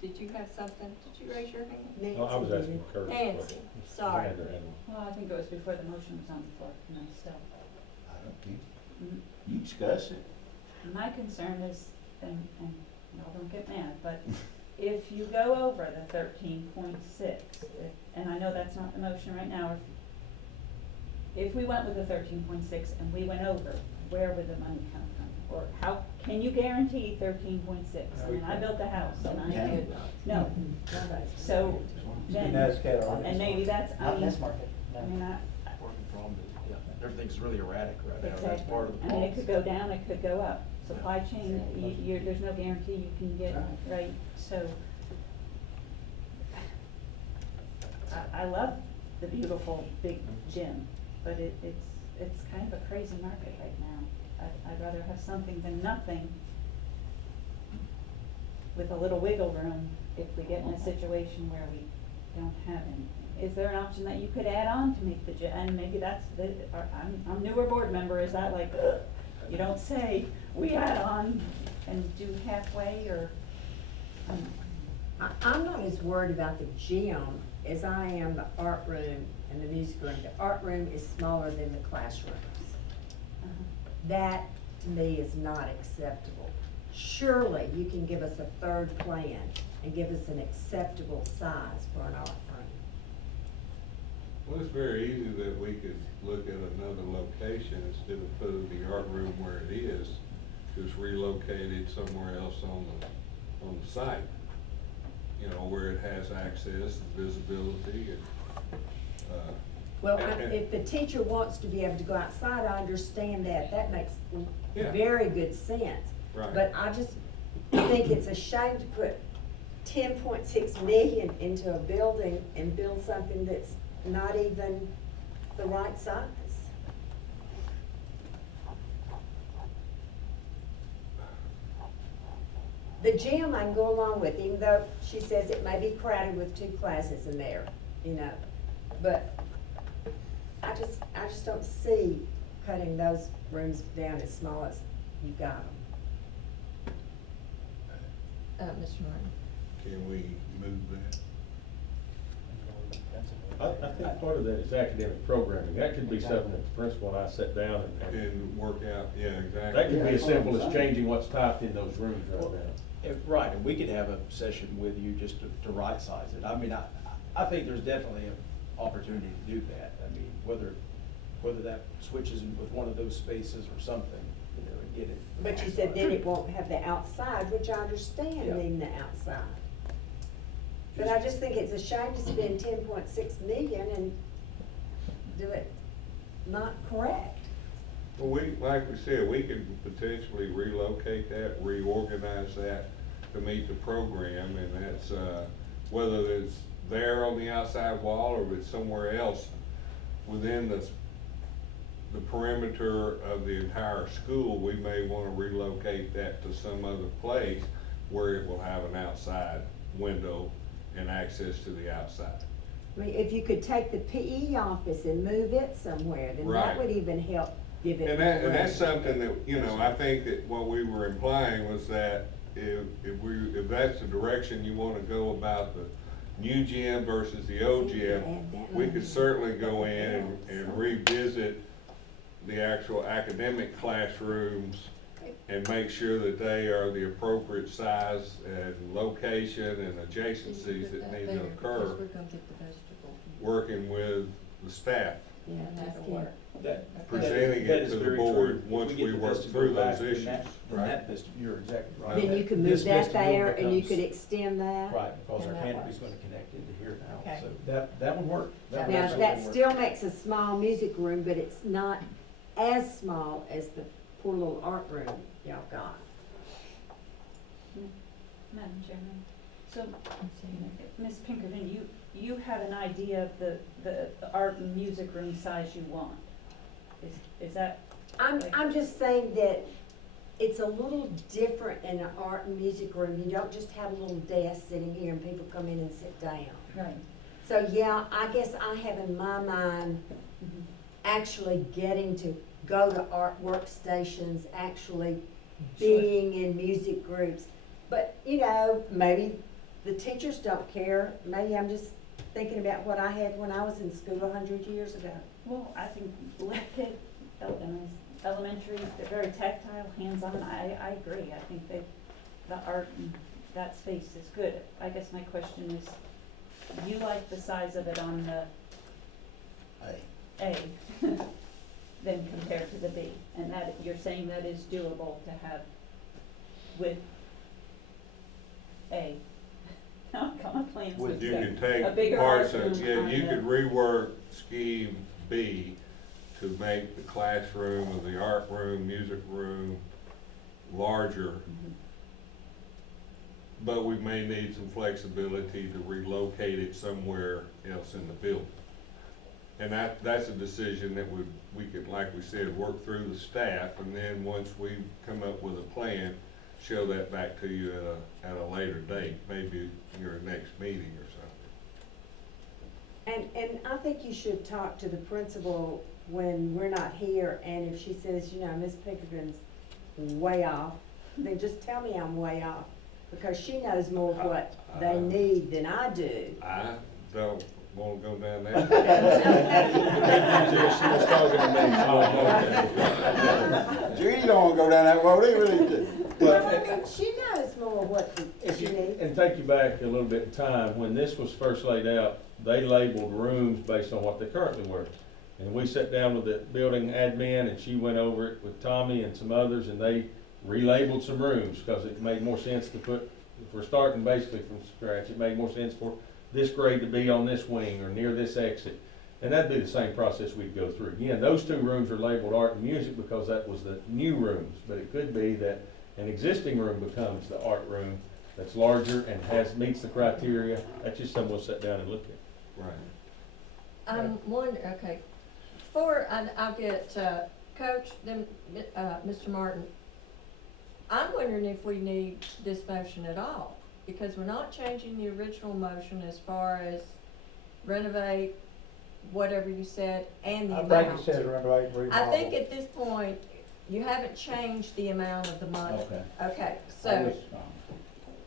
Did you have something? Did you raise your hand? Nancy I was did. asking Curtis. Nancy, sorry. Well, I think it was before the motion was on the floor, can I still? I don't care. Mm, You discuss it. My concern is, and y'all don't get mad, but if you go over the 13.6, and I know that's not the motion right now, if we went with the 13.6 and we went over, where would the money come from? Or how, can you guarantee 13.6? I mean, I built a house and I Can. could, no. So then, That's got all and maybe that's, I Not in mean, this market, no. I mean, Part of the problem is, yeah, everything's really erratic right now, that's exactly. part of the I mean, problem. it could go down, it could go up. Supply chain, there's no guarantee you can get, right, so. I love the beautiful big gym, but it's kind of a crazy market right now. I'd rather have something than nothing with a little wiggle room if we get in a situation where we don't have any. Is there an option that you could add on to make the gym, and maybe that's the, I'm newer board member, is that like, you don't say, we add on and do halfway, or? I'm not as worried about the gym as I am the art room and the music room. The art room is smaller than the classrooms. That, to me, is not acceptable. Surely you can give us a third plan and give us an acceptable size for an art room. Well, it's very easy that we could look at another location instead of putting the art room where it is, just relocate it somewhere else on the site. You know, where it has access and visibility and, Well, if the teacher wants to be able to go outside, I understand that. That makes Yeah. very good sense. right. But I just think it's a shame to put 10.6 million into a building and build something that's not even the right size. The gym I can go along with, even though she says it may be crowded with 2 classes in there, you know. But I just don't see cutting those rooms down as small as you got them. Mr. Martin. Can we move that? I think part of that is academic programming. That could be something that the principal and I sit down and, And work out, yeah, exactly. that could be as simple as changing what's typed in those rooms right now. Right, and we could have a session with you just to right size it. I mean, I think there's definitely an opportunity to do that. I mean, whether that switches with one of those spaces or something, you know, and get it. But you said then it won't have the outside, which I understand Yeah. needing the outside. But I just think it's a shame to spend 10.6 million and do it not correct. Well, like we said, we could potentially relocate that, reorganize that to meet the program, and that's, whether it's there on the outside wall or if it's somewhere else within the perimeter of the entire school, we may wanna relocate that to some other place where it will have an outside window and access to the outside. I mean, if you could take the PE office and move it somewhere, then Right. that would even help give it. And that's something that, you know, I think that what we were implying was that if that's the direction you wanna go about the new gym versus the old gym, we could certainly go in and revisit the actual academic classrooms and make sure that they are the appropriate size and location and adjacencies that need to occur, Because we're gonna get the vegetable. working with the staff, Yeah, that's That'll good. work. presenting That it is to the very board true. If once get we the work vestibule through back, those issues, then right? that you're exactly right. Then you could This move that vestibule there and you becomes- could extend that. Right, because our And that canopy's works. gonna connect into here now, Okay. so that would work. That would Now, absolutely that work. still makes a small music room, but it's not as small as the poor little art room y'all got. Madam Chairman, so, Ms. Pinkerton, you have an idea of the art and music room size you want? Is that? I'm just saying that it's a little different in an art and music room. You don't just have a little desk sitting here and people come in and sit down. Right. So, yeah, I guess I have in my mind actually getting to go to art workstations, actually being in music groups. But, you know, maybe the teachers don't care. Maybe I'm just thinking about what I had when I was in school 100 years ago. Well, I think elementary, they're very tactile, hands-on, I agree, I think that the art and that space is good. I guess my question is, you like the size of it on the A than compared to the B, and that, you're saying that is doable to have with A. Now I'm kind of playing some You stuff. could A take bigger parts art of, room yeah, on you the- could rework scheme B to make the classroom or the art room, music room larger. Mhm. But we may need some flexibility to relocate it somewhere else in the building. And that's a decision that we could, like we said, work through the staff, and then once we come up with a plan, show that back to you at a later date, maybe your next meeting or something. And I think you should talk to the principal when we're not here, and if she says, you know, Miss Pinkerton's way off, then just tell me I'm way off, because she knows more what they need than I do. I don't wanna go down there. She was talking to me. You don't wanna go down that road, they really do. Well, I mean, she knows more what If she you, needs. and take you back a little bit in time, when this was first laid out, they labeled rooms based on what they currently were. And we sat down with the building admin and she went over it with Tommy and some others and they relabeled some rooms, cause it made more sense to put, if we're starting basically from scratch, it made more sense for this grade to be on this wing or near this exit. And that'd be the same process we'd go through. Again, those two rooms are labeled art and music because that was the new rooms, but it could be that an existing room becomes the art room that's larger and meets the criteria. That's just something we'll sit down and look at. Right. Okay, I'll get, Coach, then, Mr. Martin. I'm wondering if we need this motion at all, because we're not changing the original motion as far as renovate, whatever you said, and the I amount. think it says renovate and remodel. I think at this point, you haven't changed the amount of the money. Okay. Okay, so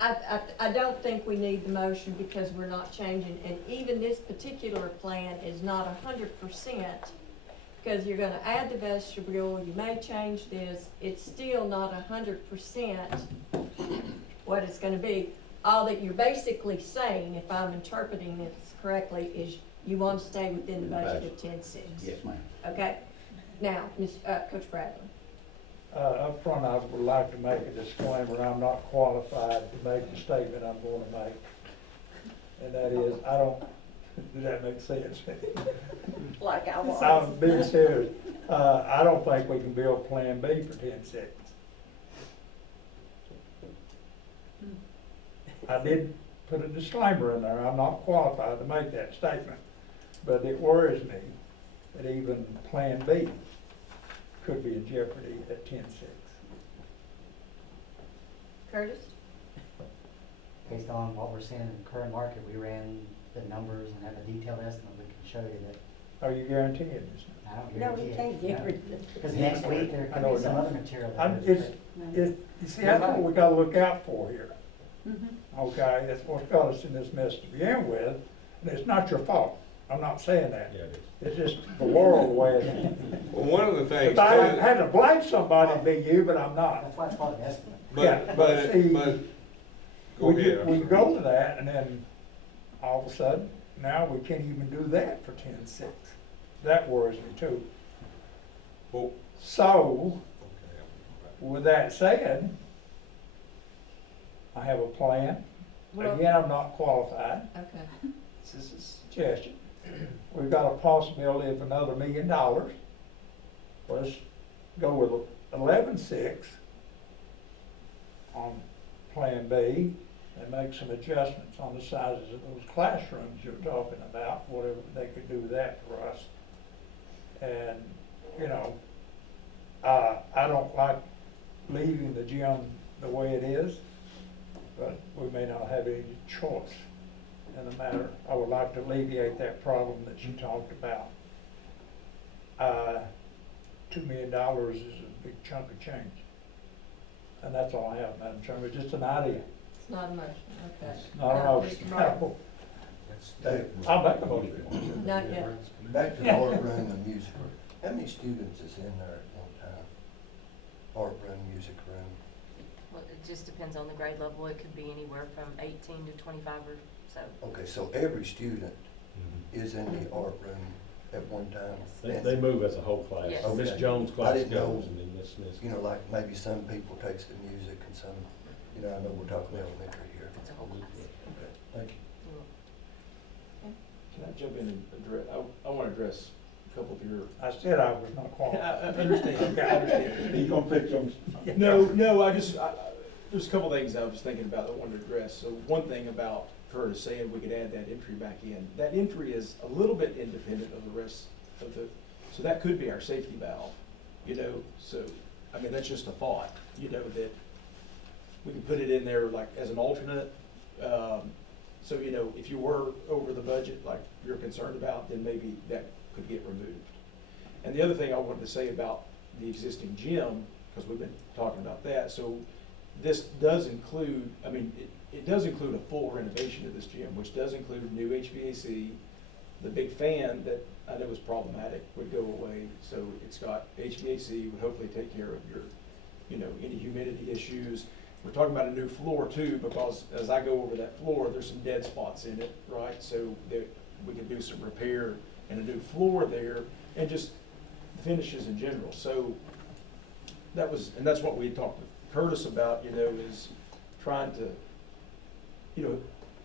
I don't think we need the motion because we're not changing, and even this particular plan is not 100%, because you're gonna add the vestibule, you may change this, it's still not 100% what it's gonna be. All that you're basically saying, if I'm interpreting this correctly, is you want to stay within the budget of 10-6. Yes, ma'am. Okay, now, Coach Bradley. Up front, I would like to make a disclaimer, I'm not qualified to make the statement I'm going to make. And that is, does that make sense? Like I was. I'm being serious. I don't think we can build Plan B for 10-6. I did put a disclaimer in there, I'm not qualified to make that statement. But it worries me that even Plan B could be in jeopardy at 10-6. Curtis? Based on what we're seeing in the current market, we ran the numbers and have a detailed estimate, we can show you that. Are you guaranteeing this? I don't No, guarantee he it. can't no. guarantee it. Because next week, there I could know be it's some not. other material that I'm, is, it's, No. it's, you see, that's what we gotta look out for here, Mhm. okay? That's what got us in this mess to begin with, and it's not your fault. I'm not saying that. Yeah, it is. It's just the world way it is. Well, one of the things If I too, had to blame somebody, it'd be you, but I'm not. that's why it's called an estimate. Yeah, but, see, but, go We ahead. we go to that, and then all of a sudden, now we can't even do that for 10-6. That worries me too. Well, So, okay. with that said, I have a plan. Well- Again, I'm not qualified. Okay. This is a suggestion. We've got a possibility of another $1 million. Let's go with 11-6 on Plan B and make some adjustments on the sizes of those classrooms you're talking about, whatever they could do that for us. And, you know, I don't like leaving the gym the way it is, but we may not have any choice in the matter. I would like to alleviate that problem that you talked about. $2 million is a big chunk of change. And that's all I have, Madam Chairman, just an idea. It's not a motion, okay. Not a Now, motion. Mr. Martin. I'll make a motion. Not yet. Back to the art room and music room. How many students is in there at one time? Art room, music room? Well, it just depends on the grade level. It could be anywhere from 18 to 25 or so. Okay, so every student is in the art room at one time? They move as a whole class. Yes. So Miss Okay. Jones' I class didn't know, goes and then Miss Smith's. You know, like maybe some people takes the music and some, you know, I know we're talking elementary here. It's a whole class. Okay, thank you. Can I jump in and address, I wanna address a couple of your. I said I was not I qualified. understand, I understand. You gonna fix them? No, there's a couple things I was thinking about that I wanted to address. So one thing about Curtis saying we could add that entry back in, that entry is a little bit independent of the rest of the, so that could be our safety valve, you know? So, I mean, that's just a thought, you know, that we can put it in there like as an alternate. So, you know, if you were over the budget, like you're concerned about, then maybe that could get removed. And the other thing I wanted to say about the existing gym, because we've been talking about that, so this does include, I mean, it does include a full renovation of this gym, which does include new HVAC. The big fan that I know was problematic would go away, so it's got HVAC, would hopefully take care of your, you know, any humidity issues. We're talking about a new floor too, because as I go over that floor, there's some dead spots in it, right? So that we can do some repair and a new floor there, and just finishes in general. So that was, and that's what we had talked with Curtis about, you know, is trying to, you know,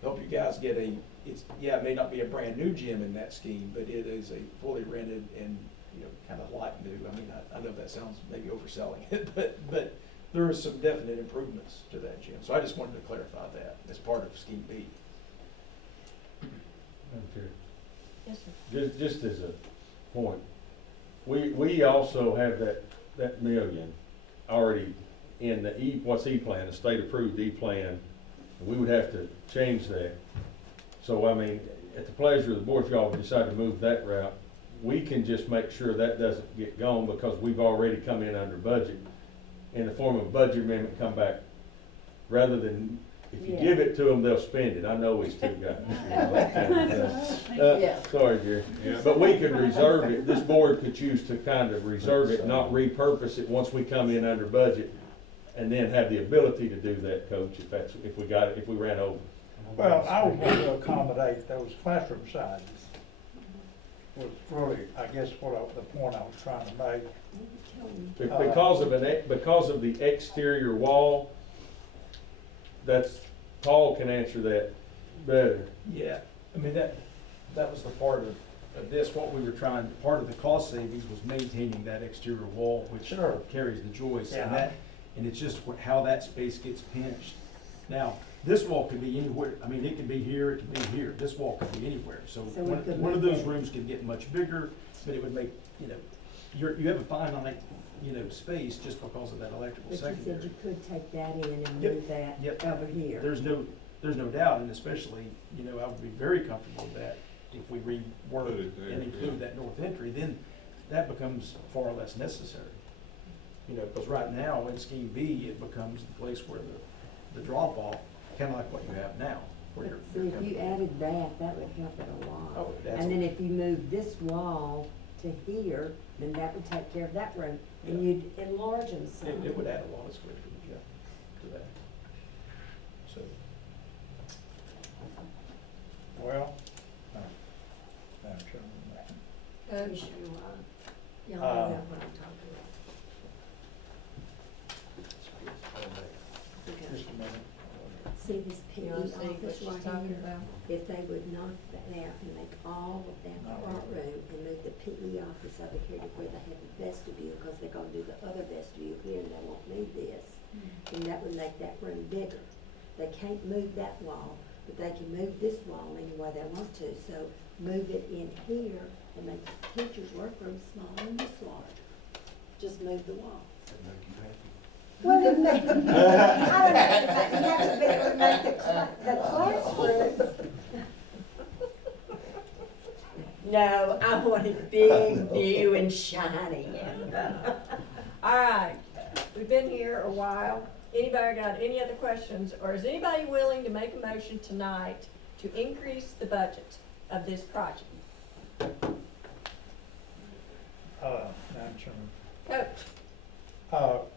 help you guys get a, it's, yeah, it may not be a brand new gym in that scheme, but it is a fully rented and, you know, kind of like new. I mean, I know that sounds maybe overselling it, but there are some definite improvements to that gym. So I just wanted to clarify that as part of scheme B. Okay. Yes, sir. Just as a point, we also have that million already in the what's E-plan, the state approved E-plan. We would have to change that. So, I mean, at the pleasure of the board, if y'all decide to move that route, we can just make sure that doesn't get gone, because we've already come in under budget. In the form of a budget amendment, come back, rather than, if you Yeah. give it to them, they'll spend it. I know these two guys. Yeah. Sorry, Jerry. But we could reserve it, this board could choose to kind of reserve it, not repurpose it once we come in under budget, and then have the ability to do that, Coach, if we ran over. Well, I would want to accommodate those classroom sizes. Was really, I guess, the point I was trying to make. Because of the exterior wall, Paul can answer that better. Yeah, I mean, that was the part of this, what we were trying, part of the cost savings was maintaining that exterior wall, which Sure. carries the joist, and Yeah. and it's just how that space gets pinched. Now, this wall could be anywhere, I mean, it could be here, it could be here, this wall could be anywhere, so So we could one of make those that- rooms could get much bigger, but it would make, you know, you have a finite, you know, space just because of that electrical But you secondary. said you could take that in and Yep. move that Yep. over here. There's no, there's no doubt, and especially, you know, I would be very comfortable with that if we Put rework it there, and include yeah. that north entry, then that becomes far less necessary. You know, because right now in scheme B, it becomes the place where the drop off, kinda like what you have now, where you're. See, if you added that, that would help it a lot. Oh, that's. And then if you move this wall to here, then that would take care of that room, and Yeah. you'd enlarge them some. It would add a lot of square feet, yeah, to that. So, Well, Madam Chairman, Coach, y'all know what I'm talking about. just a minute. See this PE You wanna see what office she's right talking here? about? If they would knock that out and make all of that the art room and move the PE office over here to where they have the vestibule, because they're gonna do the other vestibule here and they won't need this. And that would make that room bigger. They can't move that wall, but they can move this wall any way they want to. So move it in here and make the teacher's workroom smaller and this larger. Just move the wall. Does that make you happy? Well, it make, I don't know, you have to be able to make the classroom. No, I want it big, new, and shiny. All right, we've been here a while. Anybody got any other questions, or is anybody willing to make a motion tonight to increase the budget of this project? Madam Chairman, Coach?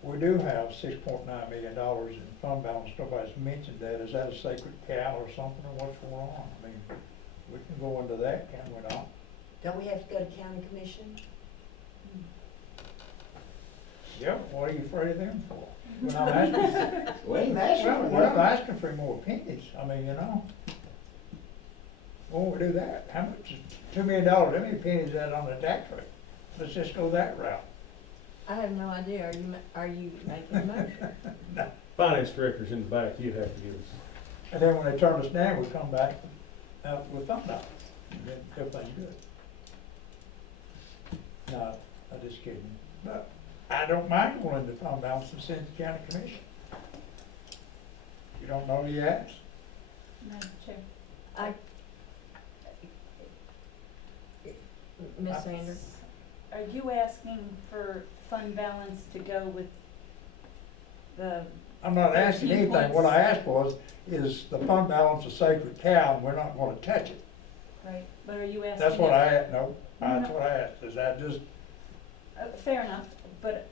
we do have $6.9 million in fund balance. Nobody's mentioned that. Is that a sacred cow or something, or what's going on? I mean, we can go into that, can we not? Don't we have to go to county commission? Yeah, what are you afraid of them for? We're not asking, We ain't asking well, for we're not nothing. asking for more pennies. I mean, you know. Why don't we do that? How much, $2 million, how many pennies is that on the tax rate? Let's just go that route. I have no idea. Are you making a motion? Finance director's in the back, you'd have to give us. And then when they turn us down, we come back with fund balance, and then everything's good. No, I'm just kidding. But I don't mind going into fund balance and send to county commission. You don't know, you ask. Madam Chair. Ms. Sanders? Are you asking for fund balance to go with the, I'm not asking 13 anything. What points. I asked was, is the fund balance a sacred cow and we're not gonna touch it? right, but are you asking? That's what it- I asked, no, No, that's no. what I asked. Is that just, Fair enough, but,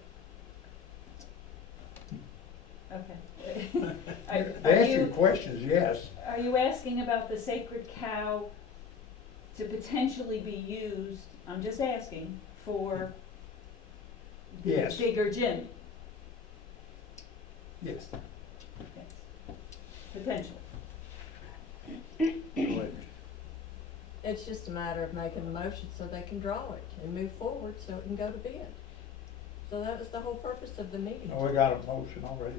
okay. the answer to your question is yes. Are you asking about the sacred cow to potentially be used, I'm just asking, for the Yes. bigger gym? Yes. Potentially. It's just a matter of making a motion so they can draw it and move forward so it can go to bid. So that was the whole purpose of the meeting. Oh, we got a motion already.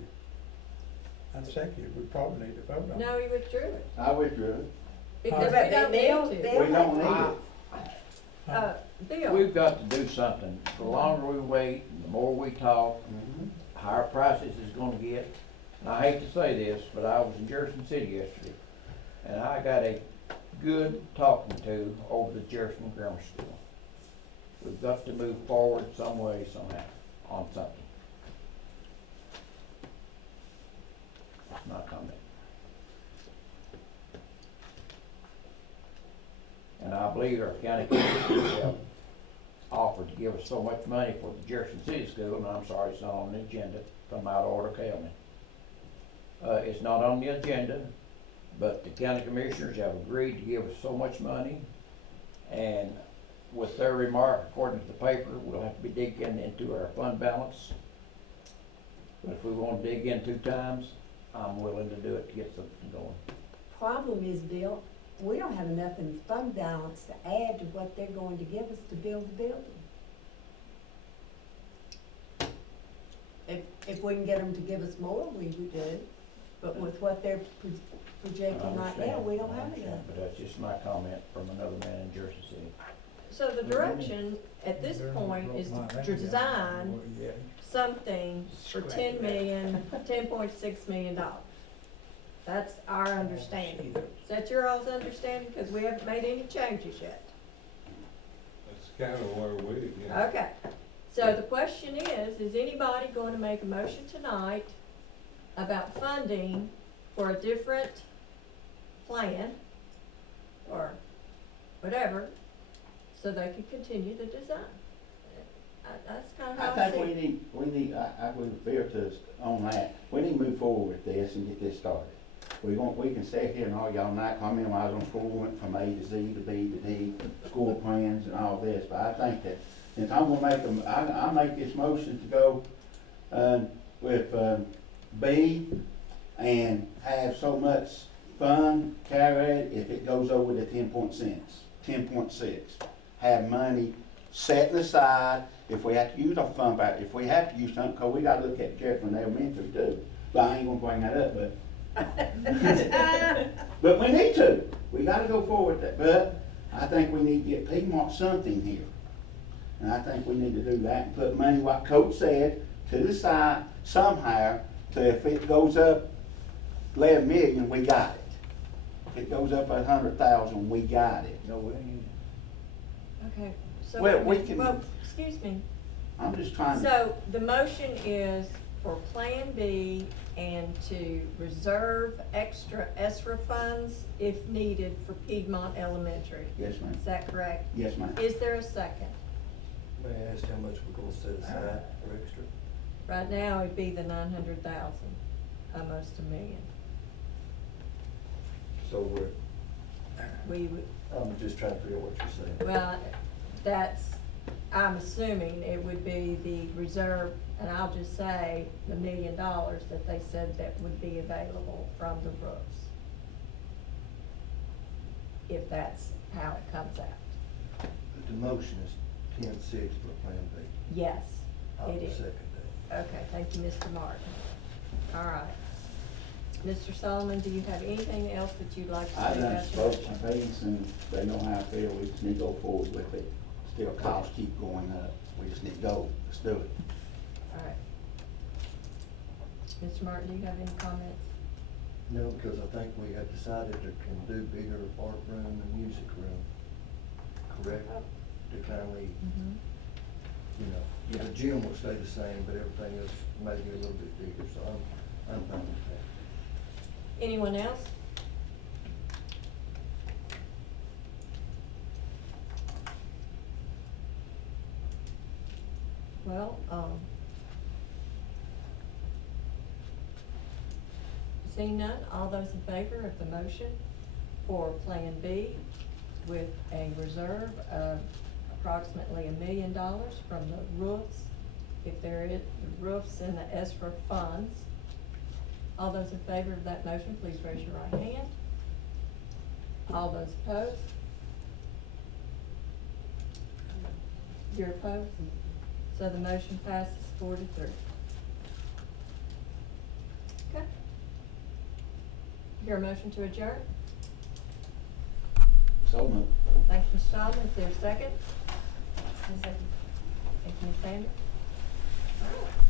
And second, we probably need to vote on it. No, he withdrew it, I withdrew it. because But we don't Bill- need Bill- to. We don't need it. Bill, We've got to do something. The longer we wait, the more we talk, higher prices is gonna get. And I hate to say this, but I was in Jefferson City yesterday, and I got a good talking to over the Jefferson Grammar School. We've got to move forward some way, somehow, on something. That's my comment. And I believe our county commissioners have offered to give us so much money for the Jefferson City School, and I'm sorry it's not on the agenda, from out of order, Calvin. It's not on the agenda, but the county commissioners have agreed to give us so much money, and with their remark, according to the paper, we'll have to be digging into our fund balance. But if we wanna dig in 2 times, I'm willing to do it to get something going. Problem is, Bill, we don't have enough in fund balance to add to what they're going to give us to build the building. If we can get them to give us more, we would do, but with what they're projecting right now, we don't I have understand, enough. But that's just my comment from another man in Jersey City. so the direction at this point is to design something for $10.6 million. That's our understanding. Is that your all's understanding? Because we haven't made any changes yet. That's kind of where we, yeah. Okay, so the question is anybody going to make a motion tonight about funding for a different plan or whatever, so they can continue the design? That's kind of how I I see think it. we need, I would refer to us on that. We need to move forward with this and get this started. We can sit here and argue all night. I mean, when I was on school, went from A to Z to B to D, school plans and all this, but I think that, if I'm gonna make them, I make this motion to go, with, B and have so much fund carried if it goes over the 10.6. Have money set aside, if we have to use our fund back, if we have to use something, cause we gotta look at Jefferson Elementary too. But I ain't gonna bring that up, but. But we need to, we gotta go forward with that, but I think we need to get Piedmont something here. And I think we need to do that and put money, what Coach said, to the side somehow, to if it goes up 11 million, we got it. If it goes up 100,000, we got it. No, we ain't. Okay, so. Well, wait a we minute. can- Well, excuse me. I'm just trying to, So the motion is for Plan B and to reserve extra ESSER funds if needed for Piedmont Elementary. yes ma'am, Is that correct? yes ma'am. Is there a second? May I ask how much we're gonna set aside for extra? Right now, it'd be the 900,000, almost $1 million. So We would, I'm just trying to figure out what you're saying. well, that's, I'm assuming it would be the reserve, and I'll just say the $1 million that they said that would be available from the roofs. If that's how it comes out. But the motion is 10.6 for Plan B. Yes, I will it is. second that. Okay, thank you, Mr. Martin. All right. Mr. Solomon, do you have anything else that you'd like to I say done about your spoke motion? my piece and they know how I feel, we just need to go forward with it. Still costs keep going up, we just need to go, let's do it. All right. Mr. Martin, do you have any comments? No, because I think we have decided to can do bigger art room and music room. Correct? To kind of, you know, the gym will stay the same, but everything else maybe a little bit bigger, so I'm fine with that. Anyone else? Well, seeing none, all those in favor of the motion for Plan B with a reserve of approximately $1 million from the roofs, if there is, the roofs and the ESSER funds. All those in favor of that motion, please raise your right hand. All those opposed? You're opposed? So the motion passes 4-3. Okay. Your motion to adjourn? So moved. Thank you, Ms. Solomon. Is there a second? Thank you, Ms. Sanders. All right.